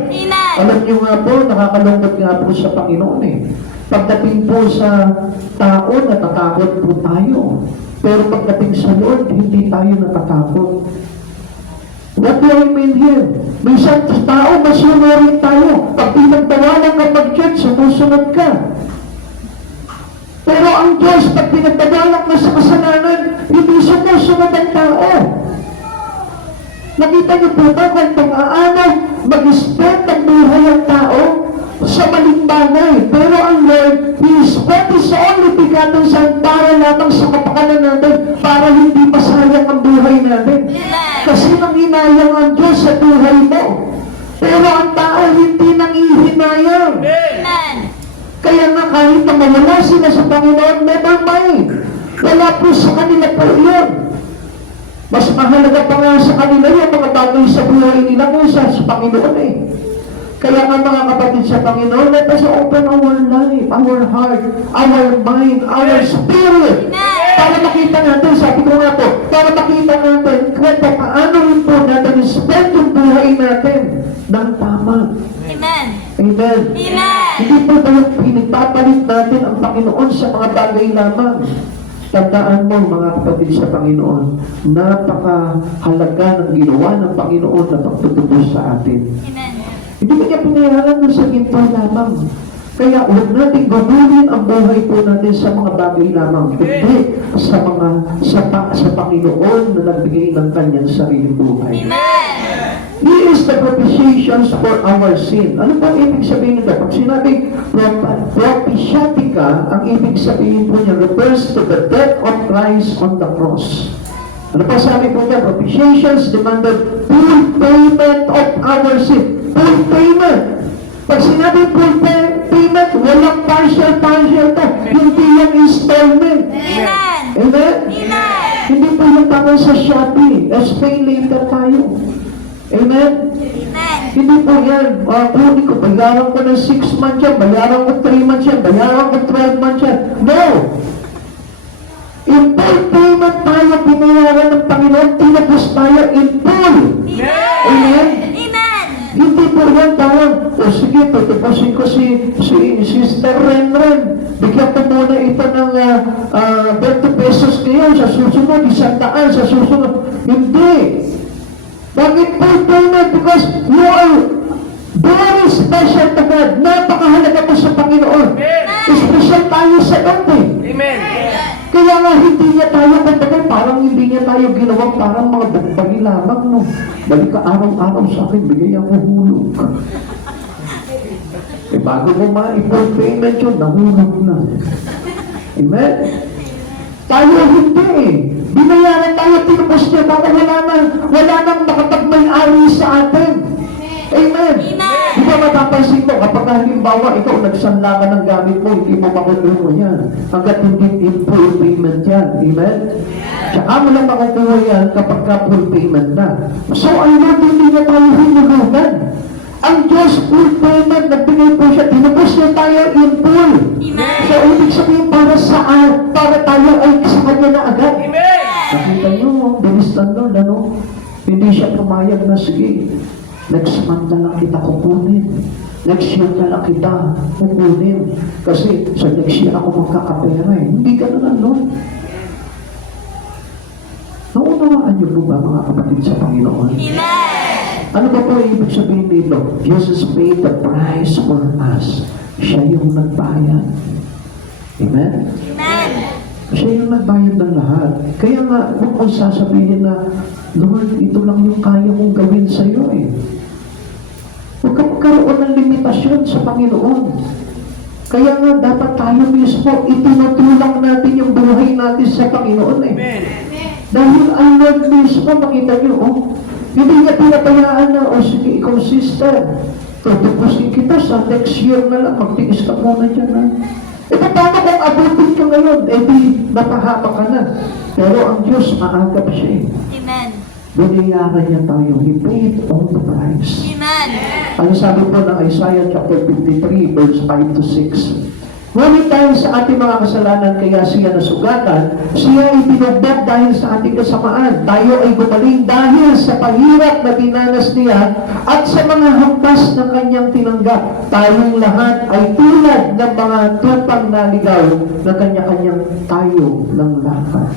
Alam niyo nga po, nakakalungkot nga po sa Panginoon eh. Pagdating po sa tao, natatakot po tayo. Pero pagdating sa Lord, hindi tayo natatakot. What do I mean here? Minsan sa tao, masunurin tayo. Pag pinagtawanan ka mag-church, sumusunod ka. Pero ang Diyos, pag pinagtawanan ka sa kasalanan, hindi sumusunod ang tao. Nakita niyo po ba kung pang-aano, mag-spend ang buhay ang tao sa maling bagay. Pero ang Lord, He spent His only begotten Son para lamang sa kapakanan natin, para hindi masayang ang buhay natin. Kasi nanginayang ang Diyos sa buhay mo. Pero ang tao hindi nangihinayang. Kaya nga kahit na mawala sila sa Panginoon, never mind. Wala po sa kanila po yun. Mas mahalaga pa nga sa kanila yung mga bagay sa buhay nila kaysa sa Panginoon eh. Kaya nga mga kapatid sa Panginoon, let us open our life, our heart, our mind, our spirit. Para makita natin, sabi ko nga po, para makita natin kung paano rin po natin spend yung buhay natin ng tama. Amen. Amen. Amen. Hindi po ba yung pinagpapalit natin ang Panginoon sa mga bagay lamang? Tandaan mo mga kapatid sa Panginoon, napakahalaga ng ginawa ng Panginoon na pagtutubos sa atin. Amen. Hindi ko niya pinayaran ng sa ginto lamang. Kaya huwag natin gagawin ang buhay po natin sa mga bagay lamang, kundi sa Panginoon na nagbigay ng kanyang sariling buhay. Amen. He is the propitiation for our sin. Ano ba ang ibig sabihin nito? Pag sinabing propitiatica, ang ibig sabihin po niya refers to the death of Christ on the cross. Ano pa sabi po niya? Propitiations demanded full payment of our sin. Full payment. Pag sinabing full payment, walang partial to. Hindi yung installment. Amen. Amen? Amen. Hindi po yung parang sa Shopee. Let's pay later tayo. Amen? Amen. Hindi po yan. Kunin ko, bayaran ko ng 6 months yan, bayaran ko 3 months yan, bayaran ko 12 months yan. No! In full payment tayo, binayaran ng Panginoon, tinapos tayo in full. Amen? Amen. Hindi po yan parang, sige, tutupasin ko si Sister Renren. Bigyan ko muna ito ng 20 pesos ngayon, sa susunod, 100 sa susunod. Hindi. Bakit full payment? Because you are very special to God. Napakahalaga mo sa Panginoon. Special tayo sa God eh. Amen. Kaya nga hindi niya tayo katagal, parang hindi niya tayo ginawang parang mga bugbagi lamang, no? Balik ka araw-araw sa akin, bigay ako hulog. Eh bago mo ma-full payment yun, nahulog na. Amen? Tayo hindi eh. Binayaran tayo, tinubos niya, baka wala nang makapagmay-ari sa atin. Amen? Amen. Di ba ba mapapansin mo, kapag halimbawa ikaw nagsanla ka ng gamit mo, hindi mo makukuha yan. Hanggat hindi in full payment yan. Amen? Tsaka mo lang makukuha yan kapag ka full payment na. So, ang Lord, hindi na tayo hinulugan. Ang Diyos, full payment, nagbigay po siya, tinubos niya tayo in full. Amen. So, ibig sabihin, para saan? Para tayo ay sa Kanya na agad. Amen. Nakita niyo, bilis ng Lord, ano? Hindi siya pumayag na, sige, next month na lang kita kukunin. Next year na lang kita kukunin. Kasi sa next year ako magkakapera eh. Hindi ka na Lord. Naunawaan niyo po ba mga kapatid sa Panginoon? Amen. Ano ba po ibig sabihin nito? Jesus paid the price for us. Siya yung nagbayad. Amen? Amen. Siya yung nagbayad ng lahat. Kaya nga, huwag kong sasabihin na, Lord, ito lang yung kaya kong gawin sa iyo eh. Huwag ka magkaroon ng limitasyon sa Panginoon. Kaya nga, dapat tayo mismo, itinutulak natin yung buhay natin sa Panginoon eh. Amen. Dahil ang Lord mismo, makita niyo, oh, hindi niya pinapayaan na, oh, sige, ikaw sister, tutupusin kita sa next year na lang, magtiis ka muna dyan na. E paano kung abutin ka ngayon, eh di napahama ka na. Pero ang Diyos, maagap siya eh. Amen. Binayaran niya tayo, He paid all the price. Amen. Ano sabi po ng Isaiah chapter 53, verse 5 to 6? Ngunit dahil sa ating mga kasalanan, kaya siya nasugatan, siya ay binugbog dahil sa ating kasamaan. Tayo ay gumaling dahil sa pahirap na dinanas niya at sa mga hampas na kanyang tinanggap. Tayong lahat ay tulad ng mga tupang naligaw na kanya-kanyang tayo ng lahat.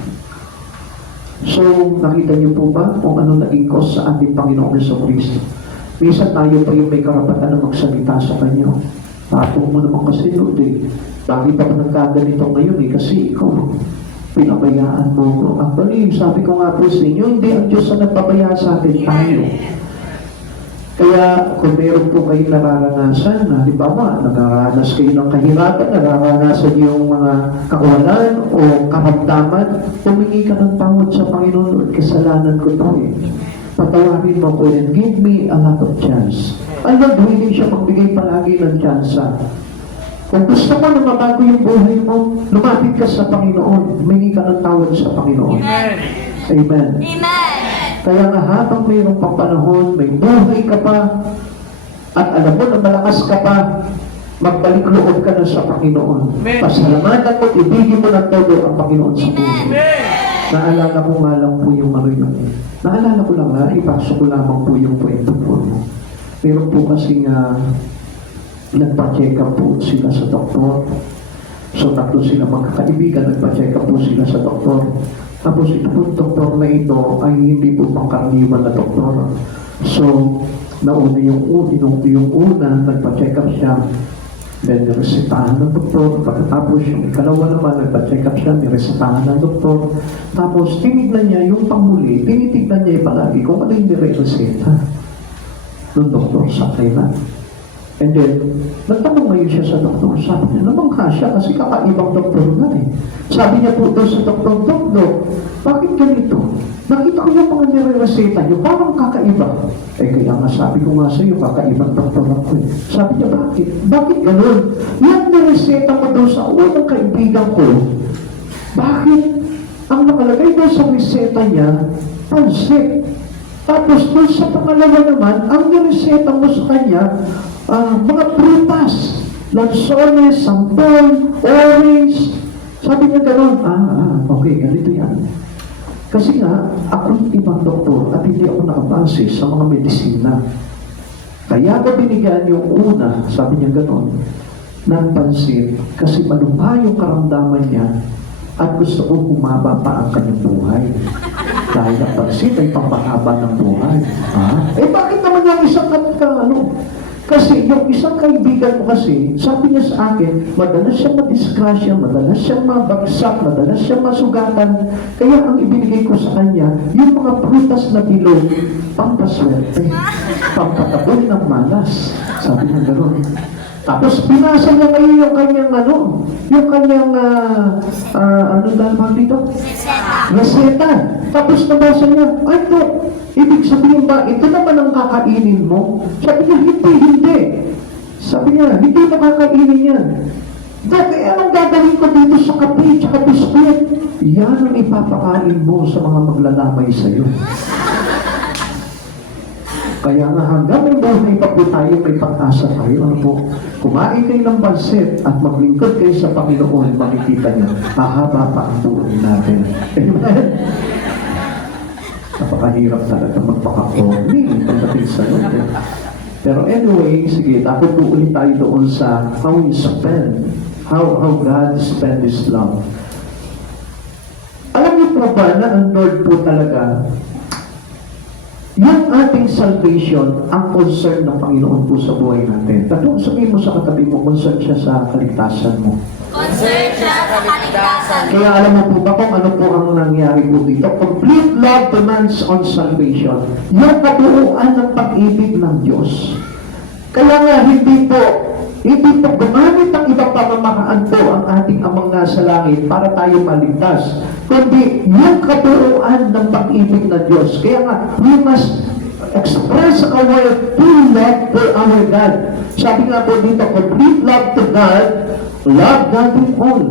So, nakita niyo po ba kung ano naging cause sa ating Panginoong Jesucristo? Minsan tayo pa yung may karapatan na magsalita sa Kanya. Tapo mo naman kasi, Lord eh. Bakit pa nagkaganito ngayon eh? Kasi ikaw, pinabayaan mo ko. Actually, sabi ko nga po sa inyo, hindi ang Diyos na nagpapaya sa atin, tayo. Kaya kung meron po kayong nararanasan, halimbawa, nararanas kayo ng kahirapan, nararanasan niyo yung mga kawalan o karamdaman, humingi ka ng tawad sa Panginoon, Lord, kasalanan ko to eh. Patawarin mo ko and give me a lot of chance. Ang Lord, willing siya magbigay palagi ng chance. Kung gusto mo na mabago yung buhay mo, lumapit ka sa Panginoon, humingi ka ng tawad sa Panginoon. Amen. Amen. Amen. Kaya nga habang mayroong pang panahon, may buhay ka pa, at alam mo na malakas ka pa, magbalik loob ka na sa Panginoon. Amen. Pasalamatan mo, ibigin mo ng todo ang Panginoon sa buhay. Amen. Naalala ko nga lang po yung ano yun. Naalala ko lang ha, ipasok ko lamang po yung kwento po. Meron po kasi nga, nagpa-check up po sila sa doktor. So tatlo sila magkakaibigan, nagpa-check up po sila sa doktor. Tapos ito po, doktor na ito ay hindi po pangkaraniwan na doktor. So, nauna yung una, nagpa-check up siya. Then, niresetahan ng doktor. Pagkatapos yung ikalawa naman, nagpa-check up siya, niresetahan ng doktor. Tapos, tinignan niya yung panghuli, tinitignan niya palagi kung ano yung nireseta ng doktor sa kailan. And then, nagtanong ngayon siya sa doktor. Sabi niya, namangha siya kasi kakaibang doktor na eh. Sabi niya po doon sa doktor, Doktor, bakit ganito? Nakita ko yung mga nire-reseta niyo, parang kakaiba. Eh kaya nga sabi ko nga sa iyo, kakaibang doktor ako eh. Sabi niya, bakit? Bakit ganun? Yan nireseta mo doon sa unang kaibigan ko. Bakit? Ang nakalagay doon sa reseta niya, pansit. Tapos doon sa pangalawa naman, ang nireseta mo sa kanya, mga prutas, lansones, sampol, orange. Sabi niya gano'n, okay, ganito yan. Kasi nga, ako yung ibang doktor at hindi ako nakabase sa mga medisina. Kaya ko binigyan yung una, sabi niya gano'n, ng pansin kasi malubha yung karamdaman niya at gusto ko humaba pa ang kanyang buhay. Dahil ang pansin ay pampahaba ng buhay. Eh bakit naman yung isang Kasi yung isang kaibigan mo kasi, sabi niya sa akin, madalas siyang madisgrasya, madalas siyang mabagsak, madalas siyang masugatan. Kaya ang ibinigay ko sa kanya, yung mga prutas na bilog, pampaswerte, pampatabon ng malas. Sabi niya gano'n. Tapos binasa niya ngayon yung kanyang yung kanyang, ano tawag dito? Reseta. Reseta. Tapos nabasa niya, ay ito, ibig sabihin ba, ito naman ang kakainin mo? Sabi niya, hindi. Sabi niya, hindi mo kakainin yan. Dati, anong gagawin ko dito sa kape, tsaka biskuit? Yan ang ipapakain mo sa mga maglalamay sa'yo. Kaya nga hanggang may buhay pa po tayo, may pag-asa tayo. Ano po? Kumain kayo ng pansit at maglingkod kayo sa Panginoon, makikita niyo, hahaba pa ang buhay natin. Amen? Napakahirap talaga magpaka-corny pagdating sa Lord. Pero anyway, sige, takot po ulit tayo doon sa how we spend, how God spend His love. Alam niyo po ba na ang Lord po talaga, yung ating salvation, ang concern ng Panginoon po sa buhay natin. Tatong sabihin mo sa katabi mo, concern siya sa kaligtasan mo. Concern siya sa kaligtasan. Kaya alam mo po ba kung ano po ang nangyari po dito? Complete love demands on salvation. Yung kabuuan ng pag-ibig ng Diyos. Kaya nga hindi po gumamit ng ibang pamamahaan po ang ating amang nasa langit para tayo maligtas. Kundi yung kabuuan ng pag-ibig ng Diyos. Kaya nga, we must express our true love for our God. Sabi nga po dito, complete love to God, love God in all.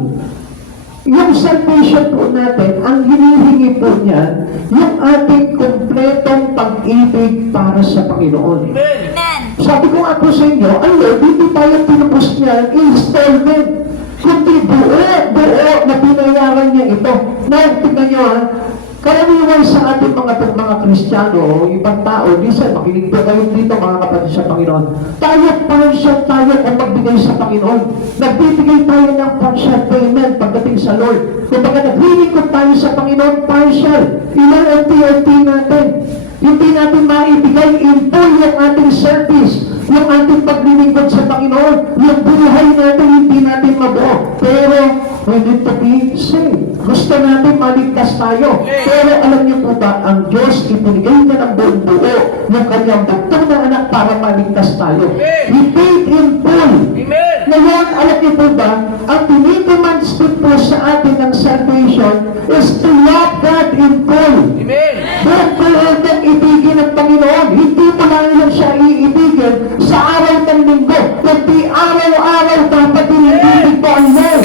Yung salvation po natin, ang hinihingi po niyan, yung ating kompletong pag-ibig para sa Panginoon. Amen. Sabi ko nga po sa inyo, ang Lord, hindi tayo tinupos niya installment. Kundi buo na binayaran niya ito. Na, tignan niyo ha, karaniwan sa ating mga Kristiyano, ibang tao, minsan makinig po kayo dito mga kapatid sa Panginoon. Tayo partial tayo kung magbigay sa Panginoon. Nagbibigay tayo ng partial payment pagdating sa Lord. Kung baga naglilingkod tayo sa Panginoon, partial. Ilang LTLT natin. Hindi natin maibigay in full yung ating service, yung ating paglilingkod sa Panginoon, yung buhay natin, hindi natin mabuo. Pero, we need to be saved. Gusto natin maligtas tayo. Pero alam niyo po ba, ang Diyos ibinigay niya ng buong buo yung kanyang bugtong na anak para maligtas tayo. He paid in full. Amen. Ngayon, alam niyo po ba, ang tinidemands po sa atin ng salvation is to love God in full. Amen. Buong ng ibigin ng Panginoon. Hindi mo lang siya iibigin sa araw ng linggo. Kundi araw-araw dapat iniibig mo ang Lord.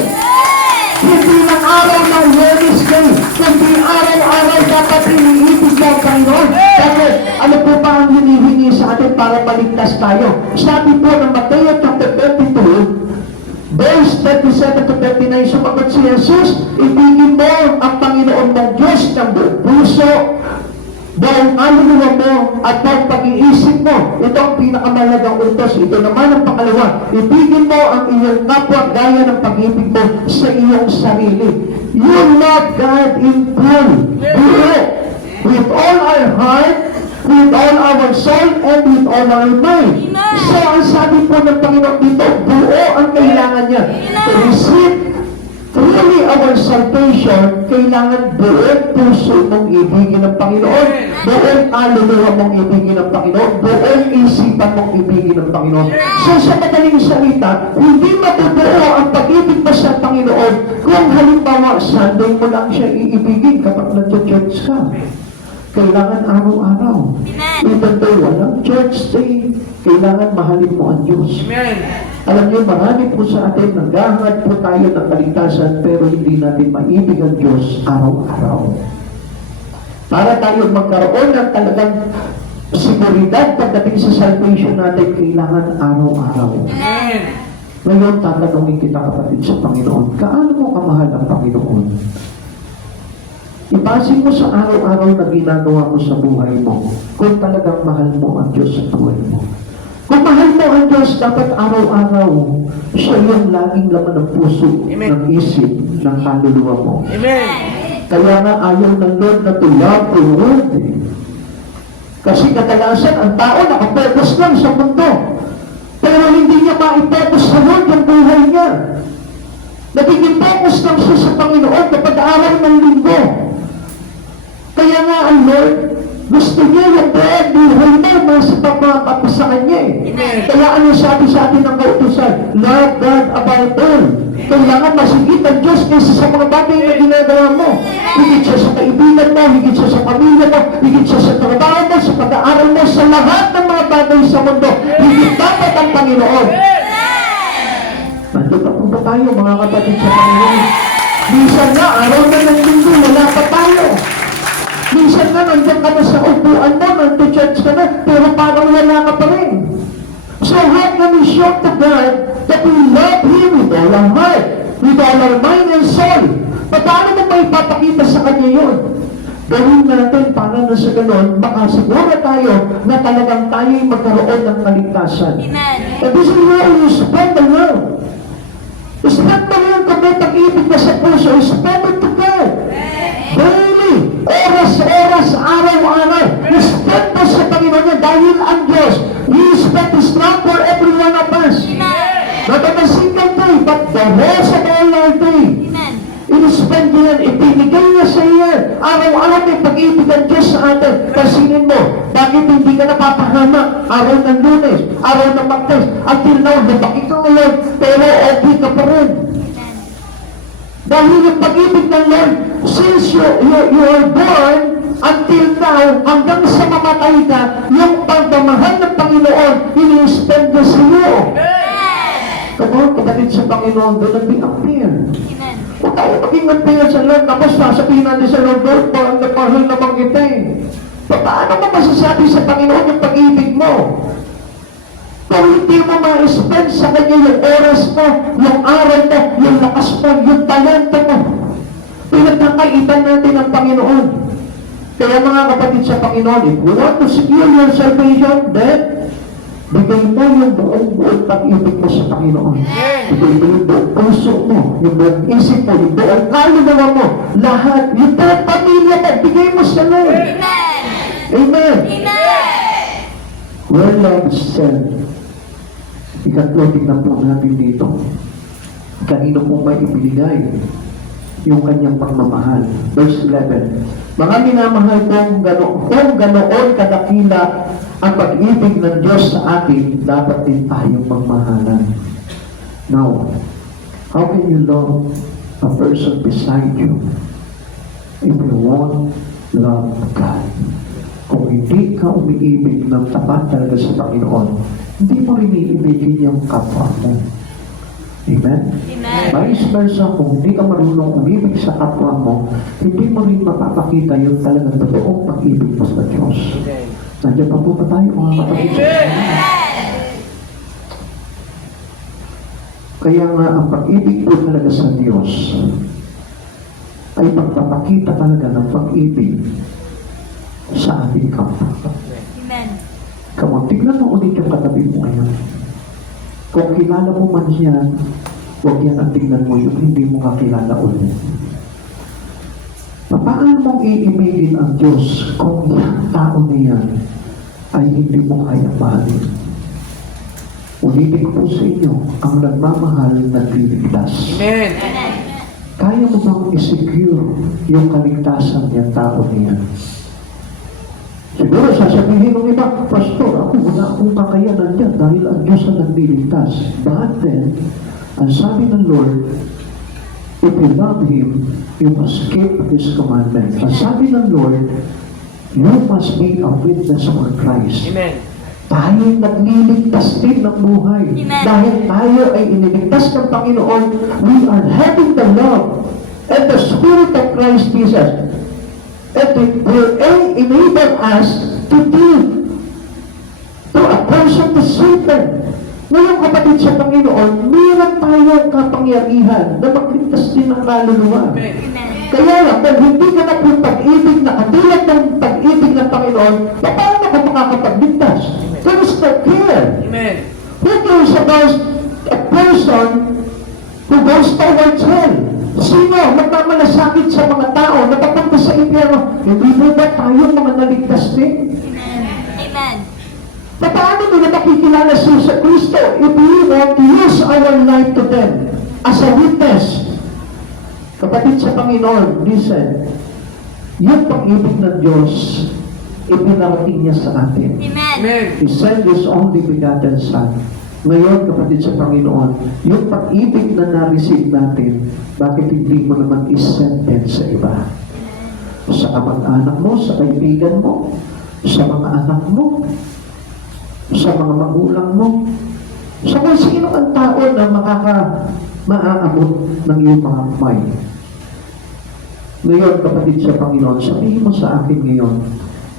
Hindi ng araw ng Wednesday. Kundi araw-araw dapat iniibig mo ang Panginoon. Bakit? Ano po ba ang hinihingi sa atin para maligtas tayo? Sabi po ng Mateo chapter 22, verse 37 to 39, sumagot si Jesus, ibigin mo ang Panginoon mong Diyos ng buong puso, buong kaluluwa mo, at buong pag-iisip mo. Ito ang pinakamalagang utos. Ito naman ang pangalawa. Ibigin mo ang iyong kapwa gaya ng pag-ibig mo sa iyong sarili. You love God in full. Buo. With all our heart, with all our soul, and with all our mind. So, ang sabi po ng Panginoon dito, buo ang kailangan niya. To receive truly our salvation, kailangan buong puso mong ibigin ng Panginoon, buong kaluluwa mong ibigin ng Panginoon, buong isipan mong ibigin ng Panginoon. So, sa madaling salita, hindi mabubuo ang pag-ibig mo sa Panginoon kung halimbawa, Sunday mo lang siya iibigin kapag nag-church ka. Kailangan araw-araw. Even though walang church day, kailangan mahalin mo ang Diyos. Amen. Alam niyo, marami po sa atin, naghahangad po tayo ng kaligtasan, pero hindi natin maibig ang Diyos araw-araw. Para tayo magkaroon ng talagang seguridad pagdating sa salvation natin, kailangan araw-araw. Amen. Ngayon, tatanungin kita kapatid sa Panginoon, kaano mo kamahal ang Panginoon? Ipasin mo sa araw-araw na ginagawa mo sa buhay mo kung talagang mahal mo ang Diyos sa buhay mo. Kung mahal mo ang Diyos, dapat araw-araw siya yung laging laman ng puso, Amen. ng isip, ng kaluluwa mo. Amen. Kaya nga ayaw ng Lord na to love the world. Kasi kadalasan ang tao nakapurpose lang sa mundo. Pero hindi niya maipurpose sa Lord yung buhay niya. Nagiging focus lang siya sa Panginoon kapag araw ng linggo. Kaya nga ang Lord, Gusto niya yung buhay mo nasa pagpapapa sa Kanya eh. Kaya ano sabi sa atin ng kautusan? Love God above all. Kailangan masigit ang Diyos kaysa sa mga bagay na ginagawa mo. Higit siya sa kaibigan mo, higit siya sa pamilya mo, higit siya sa trabaho mo, sa pag-aaral mo, sa lahat ng mga bagay sa mundo. Higit dapat ang Panginoon. Nandito pa po tayo mga kapatid sa Panginoon. Minsan nga, araw na ng linggo, wala pa tayo. Minsan nga, nandiyan ka na sa upuan mo, nandiyan ka na, pero parang wala ka pa rin. So how can we show to God that we love Him with all our heart, with all our mind and soul? Paano mo pa ipapakita sa Kanya yun? Gawin natin para na sa ganon, makasigura tayo na talagang tayo'y magkaroon ng kaligtasan. Amen. And this is where you spread the love. Spread mo lang kung may pag-ibig na sa puso, spread it to God. Daily, oras-oras, araw-araw, spread mo sa Panginoon niya dahil ang Diyos, He spent His love for every one of us. Not on a single day, but the rest of all our day. Amen. In-spend niya yan, ibinigay niya sa iyo. Araw-araw may pag-ibig ang Diyos sa atin. Kasinin mo, bakit hindi ka napapahamak? Araw ng Lunes, araw ng Martes, until now, nabaki ka ngayon, pero okay ka pa rin. Dahil yung pag-ibig ng Lord, since you are born, until now, hanggang sa mamatay ka, yung pagmamahal ng Panginoon, ini-spend niya sa iyo. Kapag kapatid sa Panginoon, doon nag-appear. Amen. Kung tayo maging nagpaya sa Lord, tapos sasabihin natin sa Lord, Lord, parang nagpahal naman kita eh. Paano mo masasabi sa Panginoon yung pag-ibig mo? Kung hindi mo ma-spend sa Kanya yung oras mo, yung aral mo, yung lakas mo, yung talento mo, pinagkakaitan natin ang Panginoon. Kaya mga kapatid sa Panginoon, if you want to secure your salvation, then bigay mo yung buong pag-ibig mo sa Panginoon. Bigay mo yung buong puso mo, yung buong isip mo, yung buong kaluluwa mo, lahat, yung buong pamilya mo, bigay mo sa Lord. Amen. Amen. Amen. Where love is said, ikatlo, tignan po natin dito. Kanino po may ibinigay yung kanyang pagmamahal. Verse 11. Mga minamahal kung ganoon kadakila ang pag-ibig ng Diyos sa atin, dapat din tayong magmahalan. Now, how can you love a person beside you if you won't love God? Kung hindi ka umiibig ng tapat talaga sa Panginoon, hindi mo rin iibigin yung kapwa mo. Amen? Amen. Vice versa, kung hindi ka marunong umibig sa kapwa mo, hindi mo rin mapapakita yung talagang totoong pag-ibig mo sa Diyos. Nandiyan pa po ba tayo mga kapatid? Kaya nga, ang pag-ibig po talaga sa Diyos ay pagpapakita talaga ng pag-ibig sa ating kapwa. Amen. Come on, tignan mo ulit yung katabi mo ngayon. Kung kilala mo man yan, huwag yan ang tignan mo yung hindi mo kakilala ulit. Paano mong iibigin ang Diyos kung yung tao na yan ay hindi mo kaya mahalin? Ulitin ko po sa inyo, ang nagmamahal nagliligtas. Amen. Kaya mo bang i-secure yung kaligtasan ng tao na yan? Siguro sasabihin ng iba, Pastor, ako wala akong kakayanan yan dahil ang Diyos ang nagliligtas. But then, ang sabi ng Lord, if you love Him, you must keep His commandments. Ang sabi ng Lord, you must be a witness for Christ. Amen. Tayo nagliligtas din ng buhay. Amen. Dahil tayo ay iniligtas ng Panginoon, we are having the love and the Spirit of Christ Jesus. And it will enable us to give to a person to save them. Ngayon kapatid sa Panginoon, meron tayong kapangyarihan na magligtas din ng kaluluwa. Amen. Kaya lang, kung hindi ka na po pag-ibig na katulad ng pag-ibig ng Panginoon, paano ka makakapagligtas? There is no care. Amen. Who cares about a person who goes towards hell? Sino magmamalasakit sa mga tao na papunta sa impyerno? Hindi mo ba tayo mga naligtas din? Amen. Amen. Paano nila nakikilala sa Kristo if we want to use our life to them as a witness? Kapatid sa Panginoon, listen, yung pag-ibig ng Diyos ipinarating niya sa atin. Amen. Amen. He sent His only begotten Son. Ngayon, kapatid sa Panginoon, yung pag-ibig na na-receive natin, bakit hindi mo naman isend din sa iba? Sa kamag-anak mo, sa kaibigan mo, sa mga anak mo, sa mga magulang mo, sa kung sino ang tao na maaabot ng iyong mga kamay. Ngayon, kapatid sa Panginoon, sabihin mo sa akin ngayon,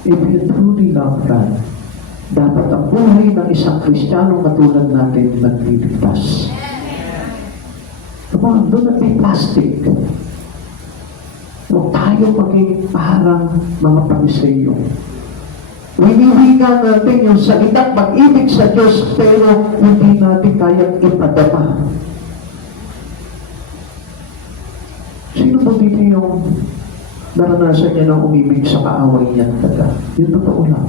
if you truly love God, dapat ang buhay ng isang Kristiyano katulad natin nagliligtas. Come on, do not be plastic. Huwag tayo maging parang mga Pariseyo. Winiwigan natin yung salitang pag-ibig sa Diyos, pero hindi natin kayang ipadama. Sino po dito yung naranasan niya ng umibig sa kaaway niya talaga? Yung totoo lang.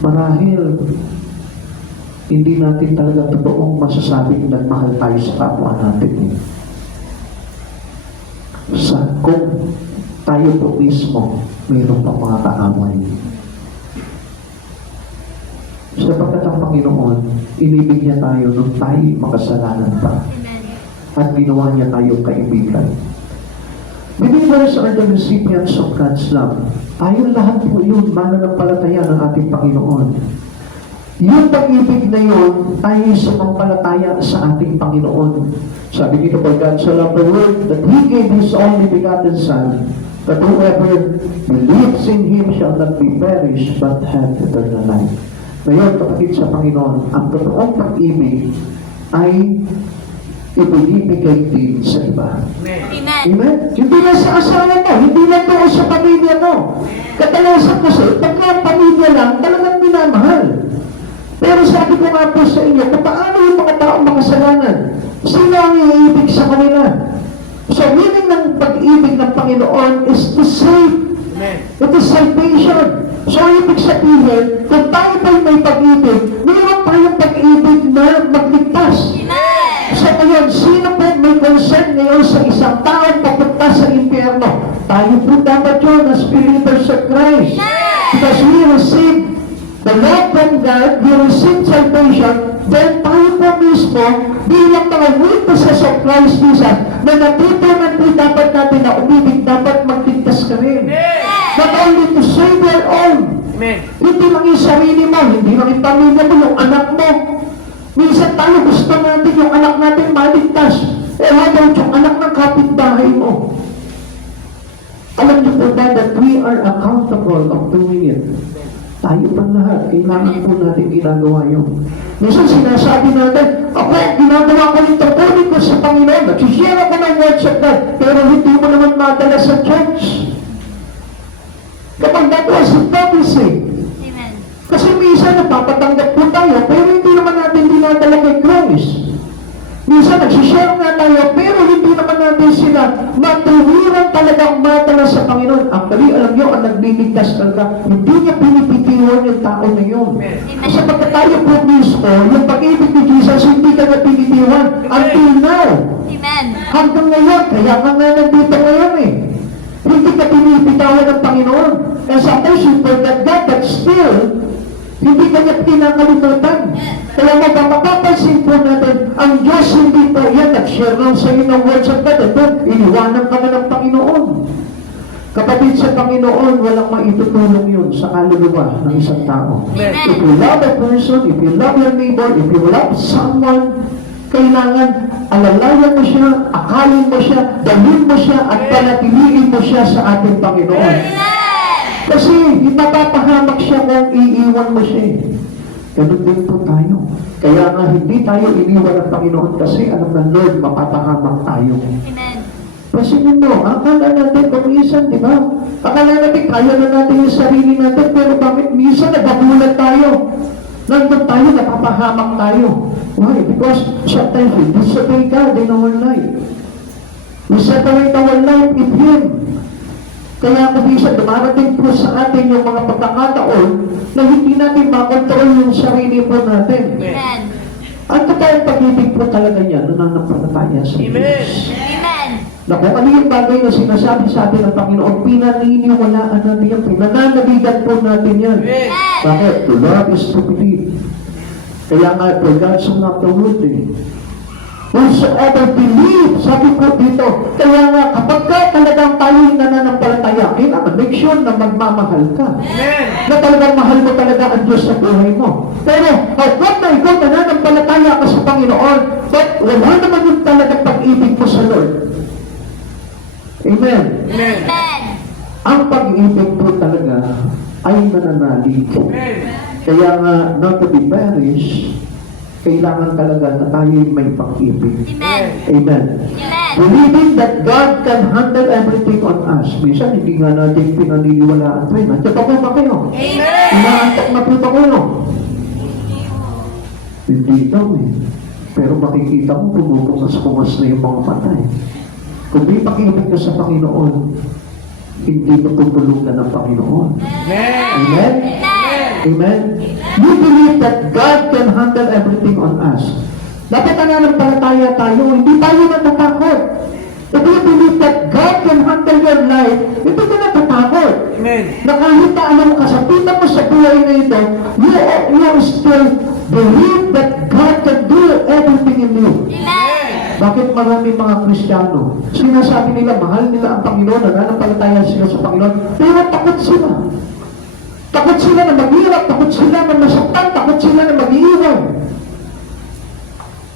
Marahil, hindi natin talaga totoong masasabing nagmahal tayo sa kapwa natin. Kung tayo po mismo, mayroon pa mga kaaway. Sapagkat ang Panginoon, inibig niya tayo nung tayo makasalanan pa. Amen. At ginawa niya tayong kaibigan. Believers are the recipients of God's love. Tayo lahat po yun, mananampalataya ng ating Panginoon. Yung pag-ibig na yun ay sumampalataya sa ating Panginoon. Sabi dito, for God so loved the world that He gave His only begotten Son, that whoever believes in Him shall not be perished, but have eternal life. Ngayon, kapatid sa Panginoon, ang totoong pag-ibig ay ibinibigay din sa iba. Amen. Amen. Amen? Hindi lang sa asawa mo, hindi lang doon sa pamilya mo. Kadalasan kasi, pagka ang pamilya lang, talagang minamahal. Pero sabi ko nga po sa inyo, kung paano yung mga taong makasalanan, sino ang iibig sa kanila? So, meaning ng pag-ibig ng Panginoon is to save. Amen. It is salvation. So, ibig sabihin, kung tayo ba'y may pag-ibig, mayroon tayong pag-ibig na magligtas. Amen. So ngayon, sino po may concern ngayon sa isang taong papunta sa impyerno? Tayo po dapat yun as believers of Christ. Because we receive the love from God, we receive salvation, then tayo po mismo, bilang mga witnesses of Christ Jesus, na natutunan po dapat natin na umibig, dapat magligtas ka rin. Not only to save your own, Amen. hindi lang yung sarili mo, hindi lang yung pamilya mo, yung anak mo. Minsan tayo gusto natin yung anak natin maligtas. Eh, how about yung anak ng kapitbahay mo? Alam niyo po ba that we are accountable of doing it? Tayo pa lahat, kailangan po natin ginagawa yun. Minsan sinasabi natin, ako, ginagawa ko yung tungkulin ko sa Panginoon. Nagsishare ako ng words of God, pero hindi mo naman madala sa church. Kapag that was hypocrisy. Amen. Kasi minsan napapatanggap po tayo, pero hindi naman natin dinadala kay Christ. Minsan nagsishare nga tayo, pero hindi naman natin sila matuwiran talagang madala sa Panginoon. Actually, alam nyo, ang nagliligtas talaga, hindi niya pinipitiwan yung tao na yun. Kasi pagka tayo po mismo, yung pag-ibig ni Jesus, hindi ka na pinitiwan until now. Amen. Hanggang ngayon, kaya ka nga nandito ngayon eh. Hindi ka pinipitawan ng Panginoon. And sometimes you forget God, but still, hindi ka niya pinakalimutan. Kaya mapapansin po natin, ang Diyos hindi po yan, nag-share lang sa iyo ng words of God, ito, iniwanan ka na ng Panginoon. Kapatid sa Panginoon, walang maitutulong yun sa kaluluwa ng isang tao. Amen. If you love a person, if you love your neighbor, if you love someone, kailangan alalayan mo siya, akalin mo siya, dalhin mo siya, at panatiliin mo siya sa ating Panginoon. Kasi ipapapahamak siya kung iiwan mo siya. Ganun din po tayo. Kaya nga hindi tayo iniwan ng Panginoon kasi alam ng Lord, mapapahamak tayo. Amen. Pasinin mo, akala natin minsan, di ba? Akala natin kaya na natin yung sarili natin, pero bakit minsan nagagulat tayo? Nandun tayo, napapahamak tayo. Why? Because sometimes we disobey God in our life. We separate our life with Him. Kaya kung minsan dumarating po sa atin yung mga pagkakataon na hindi natin makontrol yung sarili po natin. Amen. At totoong pag-ibig po talaga niya, nananampalataya sa Amen. Diyos. Amen. Na kung ano yung bagay na sinasabi sa atin ng Panginoon, pinaniniwalaan natin yan, pinananabigan po natin yan. Bakit? To love is to believe. Kaya nga, for God so loved the world, whosoever believe, sabi ko dito, kaya nga, kapag ka talagang tayo'y nananampalataya, kailangan make sure na magmamahal ka. Na talagang mahal mo talaga ang Diyos sa buhay mo. Pero, kapag na ikaw nananampalataya ka sa Panginoon, but wala naman yung talagang pag-ibig mo sa Lord. Amen. Amen. Amen. Ang pag-ibig po talaga ay nananalig. Kaya nga, not to be perished, kailangan talaga na tayo'y may pag-ibig. Amen. Amen. Amen. Believing that God can handle everything on us. Minsan, hindi nga natin pinaniniwalaan ito. Nandiyan pa po ba kayo? Amen. Inaantok na po ba kayo? Hindi daw eh. Pero makikita mo, pumupungas-pungas na yung mga patay. Kung may pag-ibig ka sa Panginoon, hindi matutulugan ng Panginoon. Amen? Amen? You believe that God can handle everything on us. Dapat nananampalataya tayo, hindi tayo natatakot. If you believe that God can handle your life, hindi ka natatakot. Amen. Na kahit na anong kasapitan mo sa buhay na ito, you still believe that God can do everything in you. Amen. Bakit marami mga Kristiyano? Sinasabi nila, mahal nila ang Panginoon, nananampalataya sila sa Panginoon, pero takot sila. Takot sila na maghirap, takot sila na masaktan, takot sila na mag-iiwan.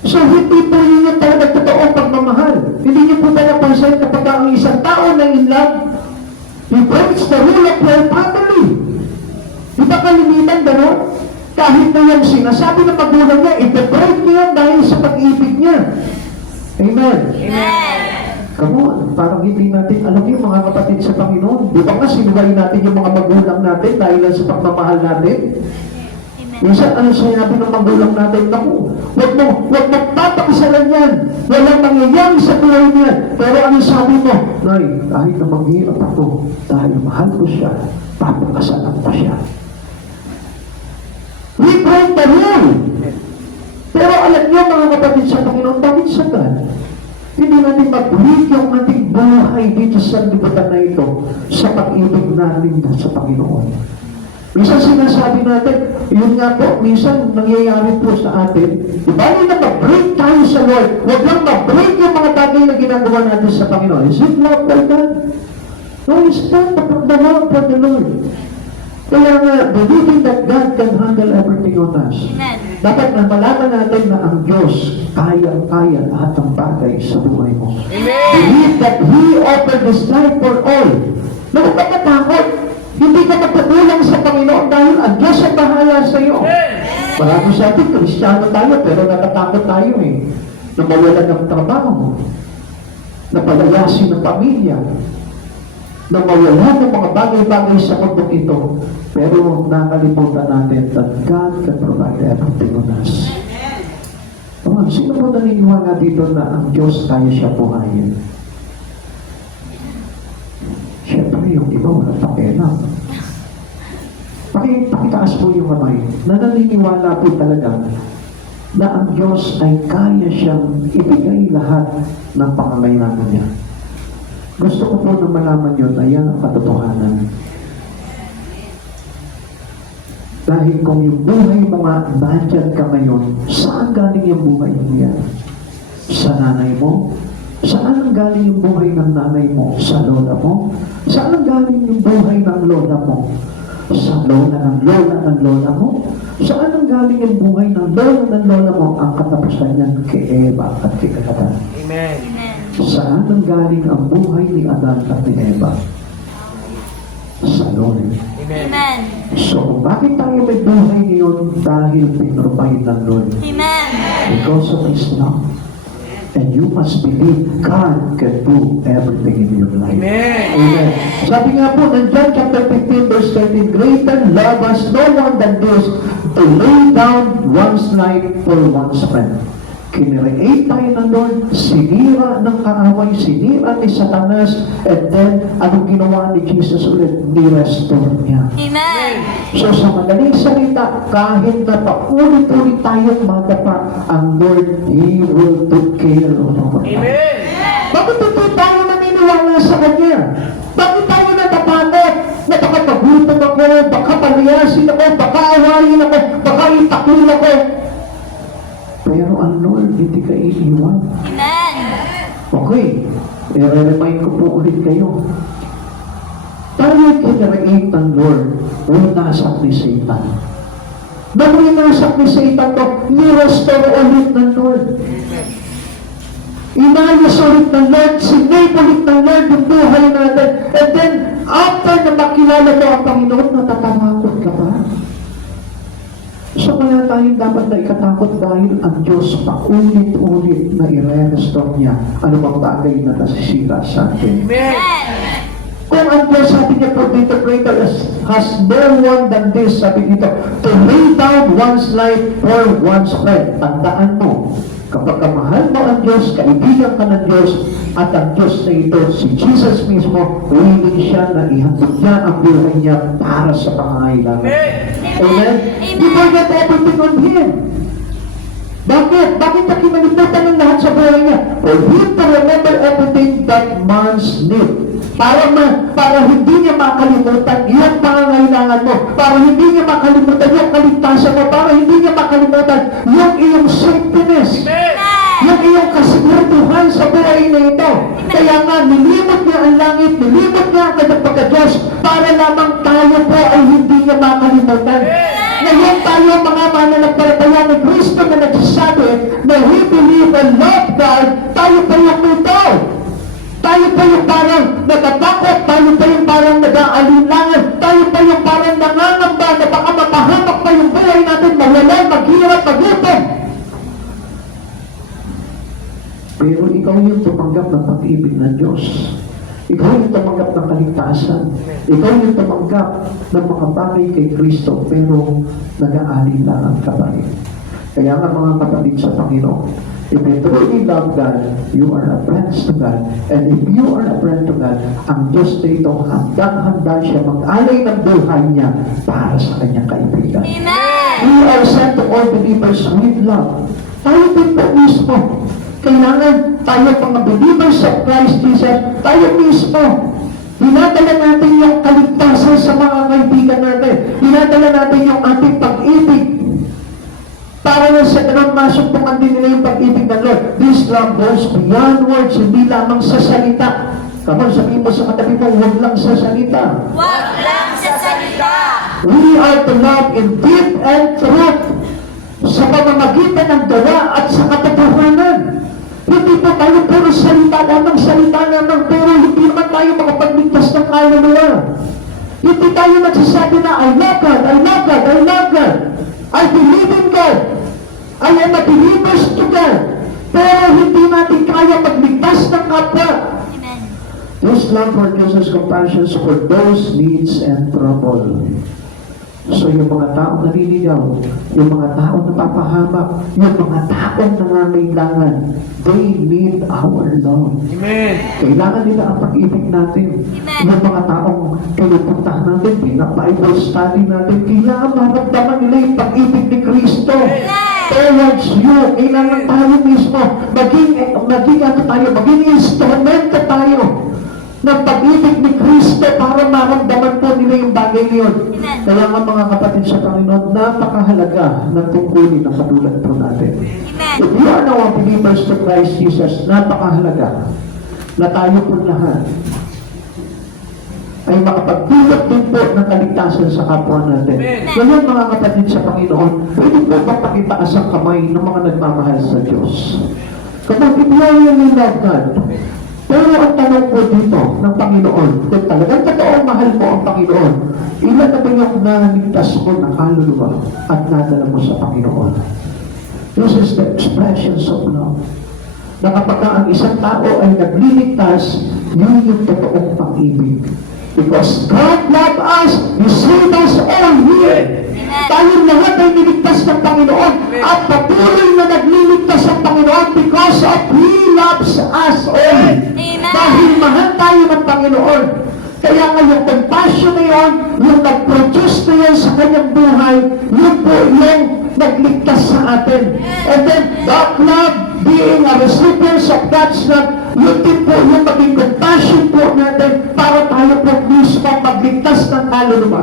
So, hindi po yun yung talagang totoong pagmamahal. Hindi niyo po tayo pansin kapag ang isang tao na in love, he breaks the rule of their family. Di ba kalimitan gano'n? Kahit na yung sinasabi ng magulang niya, ipibreak niya dahil sa pag-ibig niya. Amen. Amen. Come on, parang hindi natin alam yung mga kapatid sa Panginoon. Di ba nga sinuway natin yung mga magulang natin dahil lang sa pagmamahal natin? Amen. Minsan, ano sinabi ng magulang natin? Naku, huwag mo papakasalan yan. Walang mangyayari sa buhay niya. Pero ano sabi mo? Nay, kahit na maghirap ako, dahil mahal ko siya, papakasalan pa siya. We break the rule. Pero alam niyo mga kapatid sa Panginoon, bakit sa God? Hindi natin mag-break yung ating buhay dito sa libutan na ito sa pag-ibig natin sa Panginoon. Minsan sinasabi natin, yun nga po, minsan nangyayari po sa atin, bali na mag-break tayo sa Lord, huwag lang mag-break yung mga bagay na ginagawa natin sa Panginoon. Is it love for God? No, it's not the love for the Lord. Kaya nga, believing that God can handle everything on us. Amen. Dapat na malaman natin na ang Diyos kaya lahat ng bagay sa buhay mo. Believe that He offered His life for all. Na huwag ka matakot. Hindi ka magpagulang sa Panginoon dahil ang Diyos ang bahala sa iyo. Marami sa atin, Kristiyano tayo, pero natatakot tayo eh. Na mawalan ng trabaho. Na palayasin ng pamilya. Na mawalan ng mga bagay-bagay sa mundo ito. Pero nakalimutan natin that God can provide everything on us. Sino po naniniwala dito na ang Diyos kaya siya buhayin? Siyempre, yung iba walang pakialam. Pakitaas po yung kamay na naniniwala po talaga na ang Diyos ay kaya siyang ibigay lahat ng pangangailangan niya. Gusto ko po na malaman yun na yan ang katotohanan. Dahil kung yung buhay mo nga, nandyan ka ngayon, saan galing yung buhay mo yan? Sa nanay mo? Saan ang galing yung buhay ng nanay mo? Sa lola mo? Saan ang galing yung buhay ng lola mo? Sa lola ng lola mo? Saan ang galing yung buhay ng lola mo? Ang katapusan niyan kay Eva at kay Adan. Amen. Amen. Saan ang galing ang buhay ni Adan at ni Eva? Sa lola. Amen. Amen. So, bakit tayo may buhay ngayon? Dahil pinrovide ng Lord. Amen. Because of His love. And you must believe God can do everything in your life. Amen. Amen. Sabi nga po, ng John chapter 15 verse 13, greater love has no one than this, to lay down one's life for one's friend. Kinreate tayo ng Lord, sinira ng kaaway, sinira ni Satanas, and then, anong ginawa ni Jesus ulit? Ni-restore niya. Amen. So sa madaling salita, kahit na paulit-ulit tayong madapa, ang Lord, He will take care of our life. Amen. Bakit ito tayo iiwan ako. Pero ang Lord, hindi ka iiwan. Amen. Okay, i-remind ko po ulit kayo. Tayo kinarain ng Lord, winasak ni Satan. Nang winasak ni Satan to, nirestore ulit ng Lord. Inayos ulit ng Lord, sinave ulit ng Lord yung buhay natin. And then, after na makilala mo ang Panginoon, natatakot ka ba? So wala tayong dapat na ikatakot dahil ang Diyos paulit-ulit na i-restore niya anumang bagay na nasisira sa atin. Amen. Kung ang Diyos, sabi niya, for dito greater has no one than this, sabi dito, to lay down one's life for one's friend. Tandaan mo, kapag kamahal mo ang Diyos, kaibigan ka ng Diyos, at ang Diyos na ito, si Jesus mismo, willing siya na ihandog niya ang buhay niya para sa pangangailangan. Amen? You forget everything on Him. Bakit? Bakit niya kinalimutan ng lahat sa buhay niya? For Him to remember everything that man's need. Para hindi niya makalimutan yung pangangailangan mo. Para hindi niya makalimutan yung kaligtasan mo. Para hindi niya makalimutan yung iyong safetyness. Yung iyong kasiguraduhan sa buhay na ito. Kaya nga, nilimot niya ang langit, nilimot niya ang kanyang pagka-Diyos para lamang tayo po ay hindi niya makalimutan. Ngayon tayo mga mananampalataya ni Kristo na nagsasabi na we believe and love God, tayo pa yung ito. Tayo pa yung parang natatakot, tayo pa yung parang nag-aalinlangan, tayo pa yung parang nangangamba na baka mapahamak pa yung buhay natin, mawala, maghirap, magutom. Pero ikaw yung tumanggap ng pag-ibig ng Diyos. Ikaw yung tumanggap ng kaligtasan. Ikaw yung tumanggap ng mga bagay kay Kristo, pero nag-aalinlangan ka pa rin. Kaya nga mga kapatid sa Panginoon, if you truly love God, you are a friend to God. And if you are a friend to God, ang Diyos dito, handang-handa siya mag-alay ng buhay niya para sa kanyang kaibigan. Amen. We are sent to all believers with love. Tayo din po mismo. Kailangan tayo mga believers of Christ Jesus, tayo mismo. Dinadala natin yung kaligtasan sa mga kaibigan natin. Dinadala natin yung ating pag-ibig. Para na sa ganun masumpungan din nila yung pag-ibig ng Lord. This love goes beyond words, hindi lamang sa salita. Come on, sabihin mo sa katabi mo, huwag lang sa salita. Wag lang sa salita. We are to love in deed and truth sa pamamagitan ng gawa at sa katotohanan. Hindi po tayo puro salita lamang, pero hindi naman tayo makapagligtas ng kaluluwa. Hindi tayo nagsasabi na, I love God, I love God, I love God. I believe in God. I am a believer to God. Pero hindi natin kaya magligtas ng kapwa. Amen. This love produces compassion for those needs and trouble. So yung mga taong naliligaw, yung mga taong napapahamak, yung mga taong nangangailangan, they need our love. Amen. Kailangan nila ang pag-ibig natin. Amen. Yung mga taong pinupuntahan natin, pinaka-Bible study natin, kailangan maramdaman nila yung pag-ibig ni Kristo towards you. Kailangan tayo mismo, maging instrumento tayo ng pag-ibig ni Kristo para maramdaman po nila yung bagay na yun. Kaya nga mga kapatid sa Panginoon, napakahalaga ng tungkulin ng katulad po natin. If you are now a believers to Christ Jesus, napakahalaga na tayo po lahat ay makapagdulot din po ng kaligtasan sa kapwa natin. Ngayon mga kapatid sa Panginoon, pwede po ba pakitaas ang kamay ng mga nagmamahal sa Diyos? Kapag if you really love God, pero ang tanong po dito ng Panginoon, kung talagang totoong mahal mo ang Panginoon, ilan na ba yung naligtas mo ng kaluluwa at nadala mo sa Panginoon? This is the expressions of love. Na kapag ang isang tao ay nagliligtas, yun yung totoong pag-ibig. Because God loved us, He saved us all here. Tayong lahat ay niligtas ng Panginoon at patuloy na nagliligtas ang Panginoon because of He loves us all. Dahil mahal tayo ng Panginoon. Kaya nga yung compassion na yun, yung nag-produce na yun sa kanyang buhay, yun po yung nagligtas sa atin. And then that love, being a recipient of God's love, yun din po yung maging compassion po natin para tayo po mismo magligtas ng kaluluwa.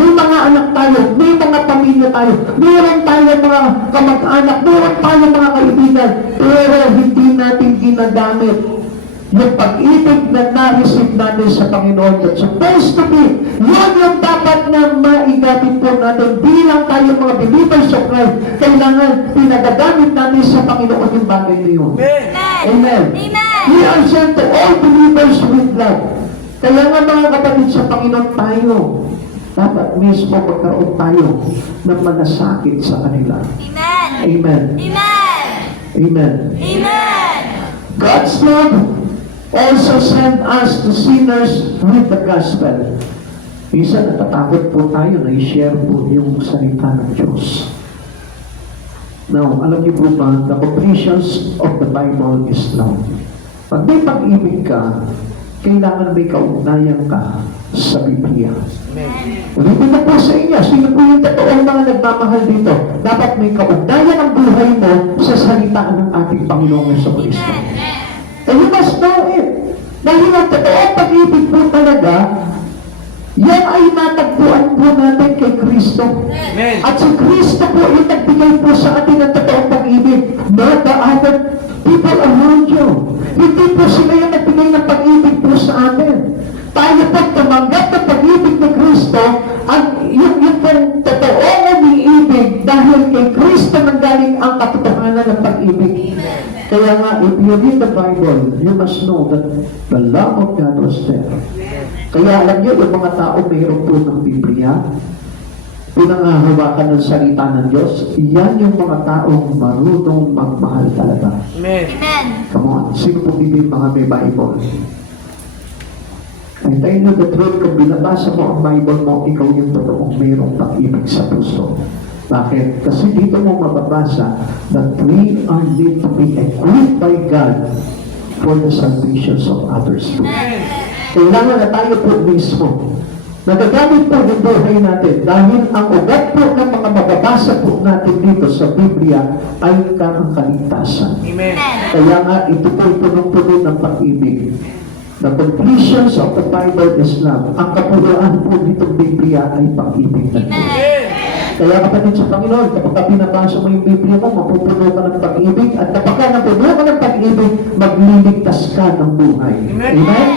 May mga anak tayo, may mga pamilya tayo, meron tayo mga kamag-anak, meron tayo mga kaibigan, pero hindi natin ginagamit yung pag-ibig na na-receive natin sa Panginoon. That's supposed to be, yun yung dapat na maigamit po natin bilang tayo mga believers of Christ. Kailangan pinagagamit natin sa Panginoon yung bagay na yun. Amen. Amen. We are sent to all believers with love. Kaya nga mga kapatid sa Panginoon tayo, dapat mismo magkaroon tayo ng malasakit sa kanila. Amen. Amen. Amen. Amen. Amen. God's love also sent us to sinners with the gospel. Minsan natatakot po tayo na i-share po yung salita ng Diyos. Now, alam niyo po ba, the completions of the Bible is love. Pag may pag-ibig ka, kailangan may kaugnayan ka sa Biblia. Ulitin na po sa inyo, sino po yung totoong mga nagmamahal dito? Dapat may kaugnayan ang buhay mo sa salita ng ating Panginoong Jesucristo. And you must know it. Dahil ang totoong pag-ibig po talaga, yan ay natagpuan po natin kay Kristo. At si Kristo po yung nagbigay po sa atin ng totoong pag-ibig, not the other people around you. Hindi po sila yung nagbigay ng pag-ibig po sa atin. Tayo po tumanggap ng pag-ibig ni Kristo at yung pong totoong umiibig dahil kay Kristo nanggaling ang katotohanan ng pag-ibig. Kaya nga, if you read the Bible, you must know that the love of God was there. Kaya alam niyo, yung mga tao mayroon po ng Biblia, pinangahawakan ng salita ng Diyos, yan yung mga taong marunong magmahal talaga. Amen. Amen. Come on, sino po dito yung mga may Bible? I tell you the truth, kung binabasa mo ang Bible mo, ikaw yung totoong mayroong pag-ibig sa puso. Bakit? Kasi dito mo mababasa that we are need to be equipped by God for the salvations of others too. Kailangan na tayo po mismo. Nagagamit po yung buhay natin dahil ang ugat po ng mga mababasa po natin dito sa Biblia ay ang kaligtasan. Amen. Kaya nga, ito po punong-puno ng pag-ibig. The completions of the Bible is love. Ang kapuruan po ditong Biblia ay pag-ibig na Diyos. Kaya kapatid sa Panginoon, kapag ka pinabasa mo yung Biblia mo, mapupuno ka ng pag-ibig, at kapag ka napuno ka ng pag-ibig, magliligtas ka ng buhay. Amen?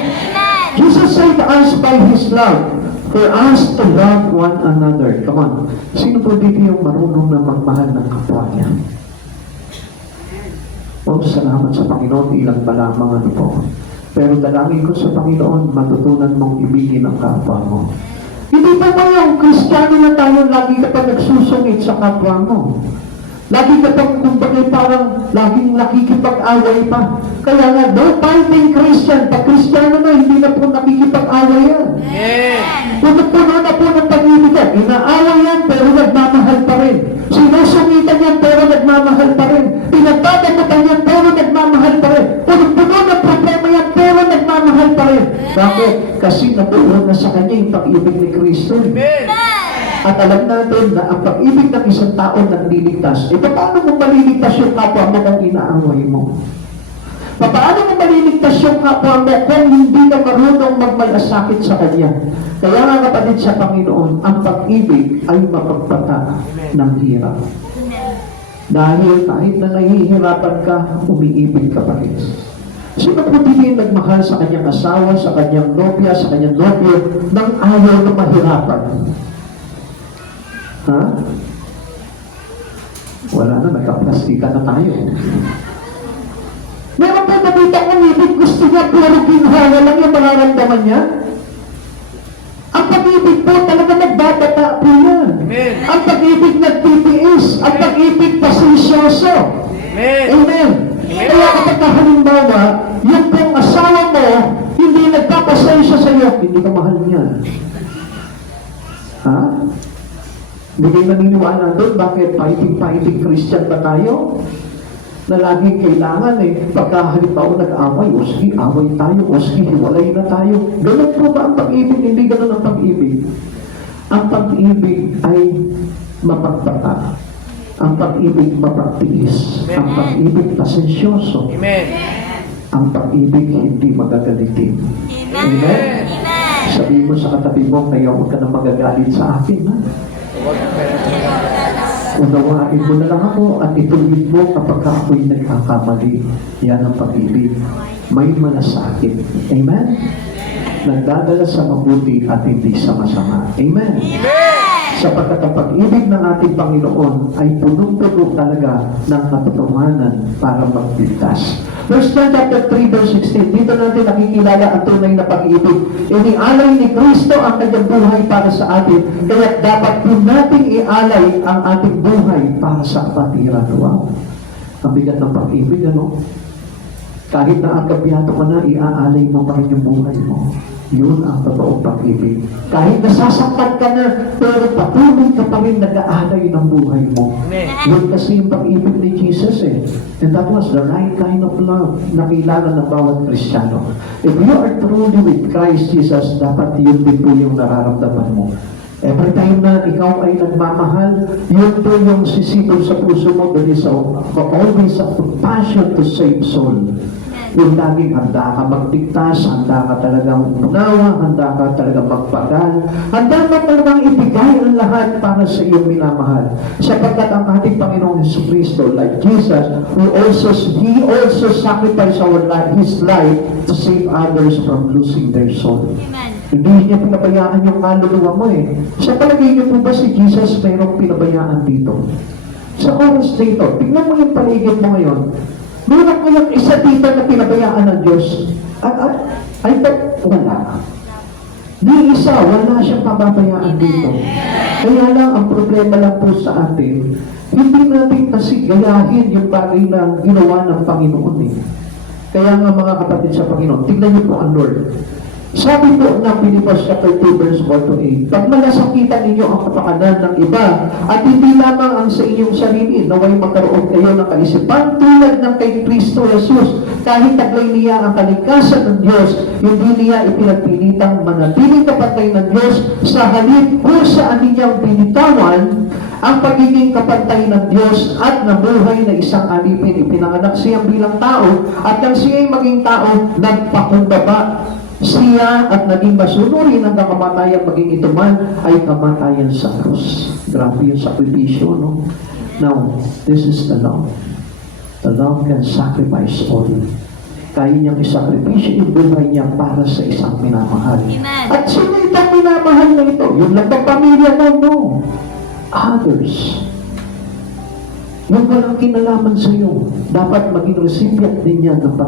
Jesus saved us by His love for us to love one another. Come on. Sino po dito yung marunong na magmahal ng kapwa niya? Oh, salamat sa Panginoon, ilang ba lamang ano po. Pero dalangin ko sa Panginoon, matutunan mong ibigin ang kapwa mo. Hindi pa ba yung Kristiyano na tayo lagi ka pa nagsusungit sa kapwa mo? Lagi ka pa, kumbaga parang laging nakikipag-away pa. Kaya nga, no fighting Christian. Pag Kristiyano na, hindi na po nakikipag-away yan. Puno-puno na po ng pag-ibig yan. Inaaway yan, pero nagmamahal pa rin. Sinusungitan yan, pero nagmamahal pa rin. Pinagtatagutan yan, pero nagmamahal pa rin. Puno-puno ng problema yan, pero nagmamahal pa rin. Bakit? Kasi nabuo na sa kanya yung pag-ibig ni Kristo. At alam natin na ang pag-ibig ng isang tao nagliligtas. E paano mo maliligtas yung kapwa mo kung inaaway mo? Paano mo maliligtas yung kapwa mo kung hindi ka marunong magmalasakit sa kanya? Kaya nga kapatid sa Panginoon, ang pag-ibig ay mapagpata ng hirap. Dahil kahit na nahihirapan ka, umiibig ka pa rin. Sino po din yung nagmahal sa kanyang asawa, sa kanyang nobya, sa kanyang nobyo, nang ayaw na mahirapan? Ha? Wala na, nagka-plastika na tayo. Meron pa nakita ko, ibig gusto niya, pero ginhawa lang yung mararamdaman niya. Ang pag-ibig po talaga nagbabata po yan. Amen. Ang pag-ibig nagtitiis. Ang pag-ibig pasensyoso. Amen. Amen. Kaya kapag halimbawa, yung pong asawa mo, hindi nagpapasensya sa iyo, hindi ka mahal niya. Ha? Hindi kayo naniniwala doon, bakit fighting Christian ba tayo? Na laging kailangan pagka halimbawa nag-away, o sige, away tayo, o sige, hiwalay na tayo. Ganun po ba ang pag-ibig? Hindi ganun ang pag-ibig. Ang pag-ibig ay mapagpata. Ang pag-ibig mapagtiis. Ang pag-ibig pasensyoso. Amen. Ang pag-ibig hindi magagalitin. Amen. Amen? Sabihin mo sa katabi mo, kaya huwag ka na magagalit sa akin. Ha? Huwag ka na. Unawain mo na lang ako at ituloy mo kapag ako'y nagkakamali. Yan ang pag-ibig. May malasakit. Amen? Nagdadala sa mabuti at hindi sa masama. Amen? Sapagkat ang pag-ibig ng ating Panginoon ay punong-puno talaga ng katotohanan para magligtas. First John chapter 3 verse 16, dito natin nakikilala ang tunay na pag-ibig. Inialay ni Kristo ang kanyang buhay para sa atin, kaya dapat din nating ialay ang ating buhay para sa kapatiran. Wow! Ang bigat ng pag-ibig, ano? Kahit na akabyado ka na, iaalay mo pa rin yung buhay mo. Yun ang totoong pag-ibig. Kahit nasasaktan ka na, pero patuloy ka pa rin nag-aalay ng buhay mo. Yun kasi yung pag-ibig ni Jesus eh. And that was the right kind of love na kailangan ng bawat Kristiyano. If you are truly with Christ Jesus, dapat yun din po yung nararamdaman mo. Every time na ikaw ay nagmamahal, yun po yung sisipol sa puso mo. There is always a passion to save soul. Yung laging handa ka magligtas, handa ka talagang unawa, handa ka talagang magpagal, handa ka talagang ibigay ang lahat para sa iyong minamahal. Sapagkat ang ating Panginoong Jesucristo, like Jesus, He also sacrificed His life to save others from losing their soul. Amen. Hindi niya pinabayaan yung kaluluwa mo eh. Sa palagay niyo po ba si Jesus mayroong pinabayaan dito? Sa oras dito, tignan mo yung paligid mo ngayon. Meron kayang isa dito na pinabayaan ng Diyos. Ay, wala. Di isa, wala siyang pababayaan dito. Kaya lang, ang problema lang po sa atin, hindi natin kasi gayahin yung bagay na ginawa ng Panginoon eh. Kaya nga mga kapatid sa Panginoon, tignan niyo po ang Lord. Sabi po ng Philippians chapter 2 verse 1 to 8, pag malasakitan ninyo ang kapakanan ng iba, at hindi lamang ang sa inyong sarili, naway magkaroon kayo ng kaisipan tulad ng kay Kristo Jesus, kahit taglay niya ang kalikasan ng Diyos, hindi niya ipinagpilitang manatiling kapatay ng Diyos, sa halip kung saan ninyang binitawan ang pagiging kapantay ng Diyos at nabuhay na isang alipin. Ipinanganak siya bilang tao, at nang siya'y maging tao, nagpakumbaba siya at naging masunurin hanggang kamatayan, maging ito man ay kamatayan sa krus. Grabe yung sakripisyo, no? Now, this is the love. The love can sacrifice all. Kaya niyang isakripisyo yung buhay niya para sa isang minamahal. Amen. At sino itong minamahal na ito? Yung nagpapamilya mo, no? Others. Yung walang kinalaman sa iyo, dapat maging recipient din yan ng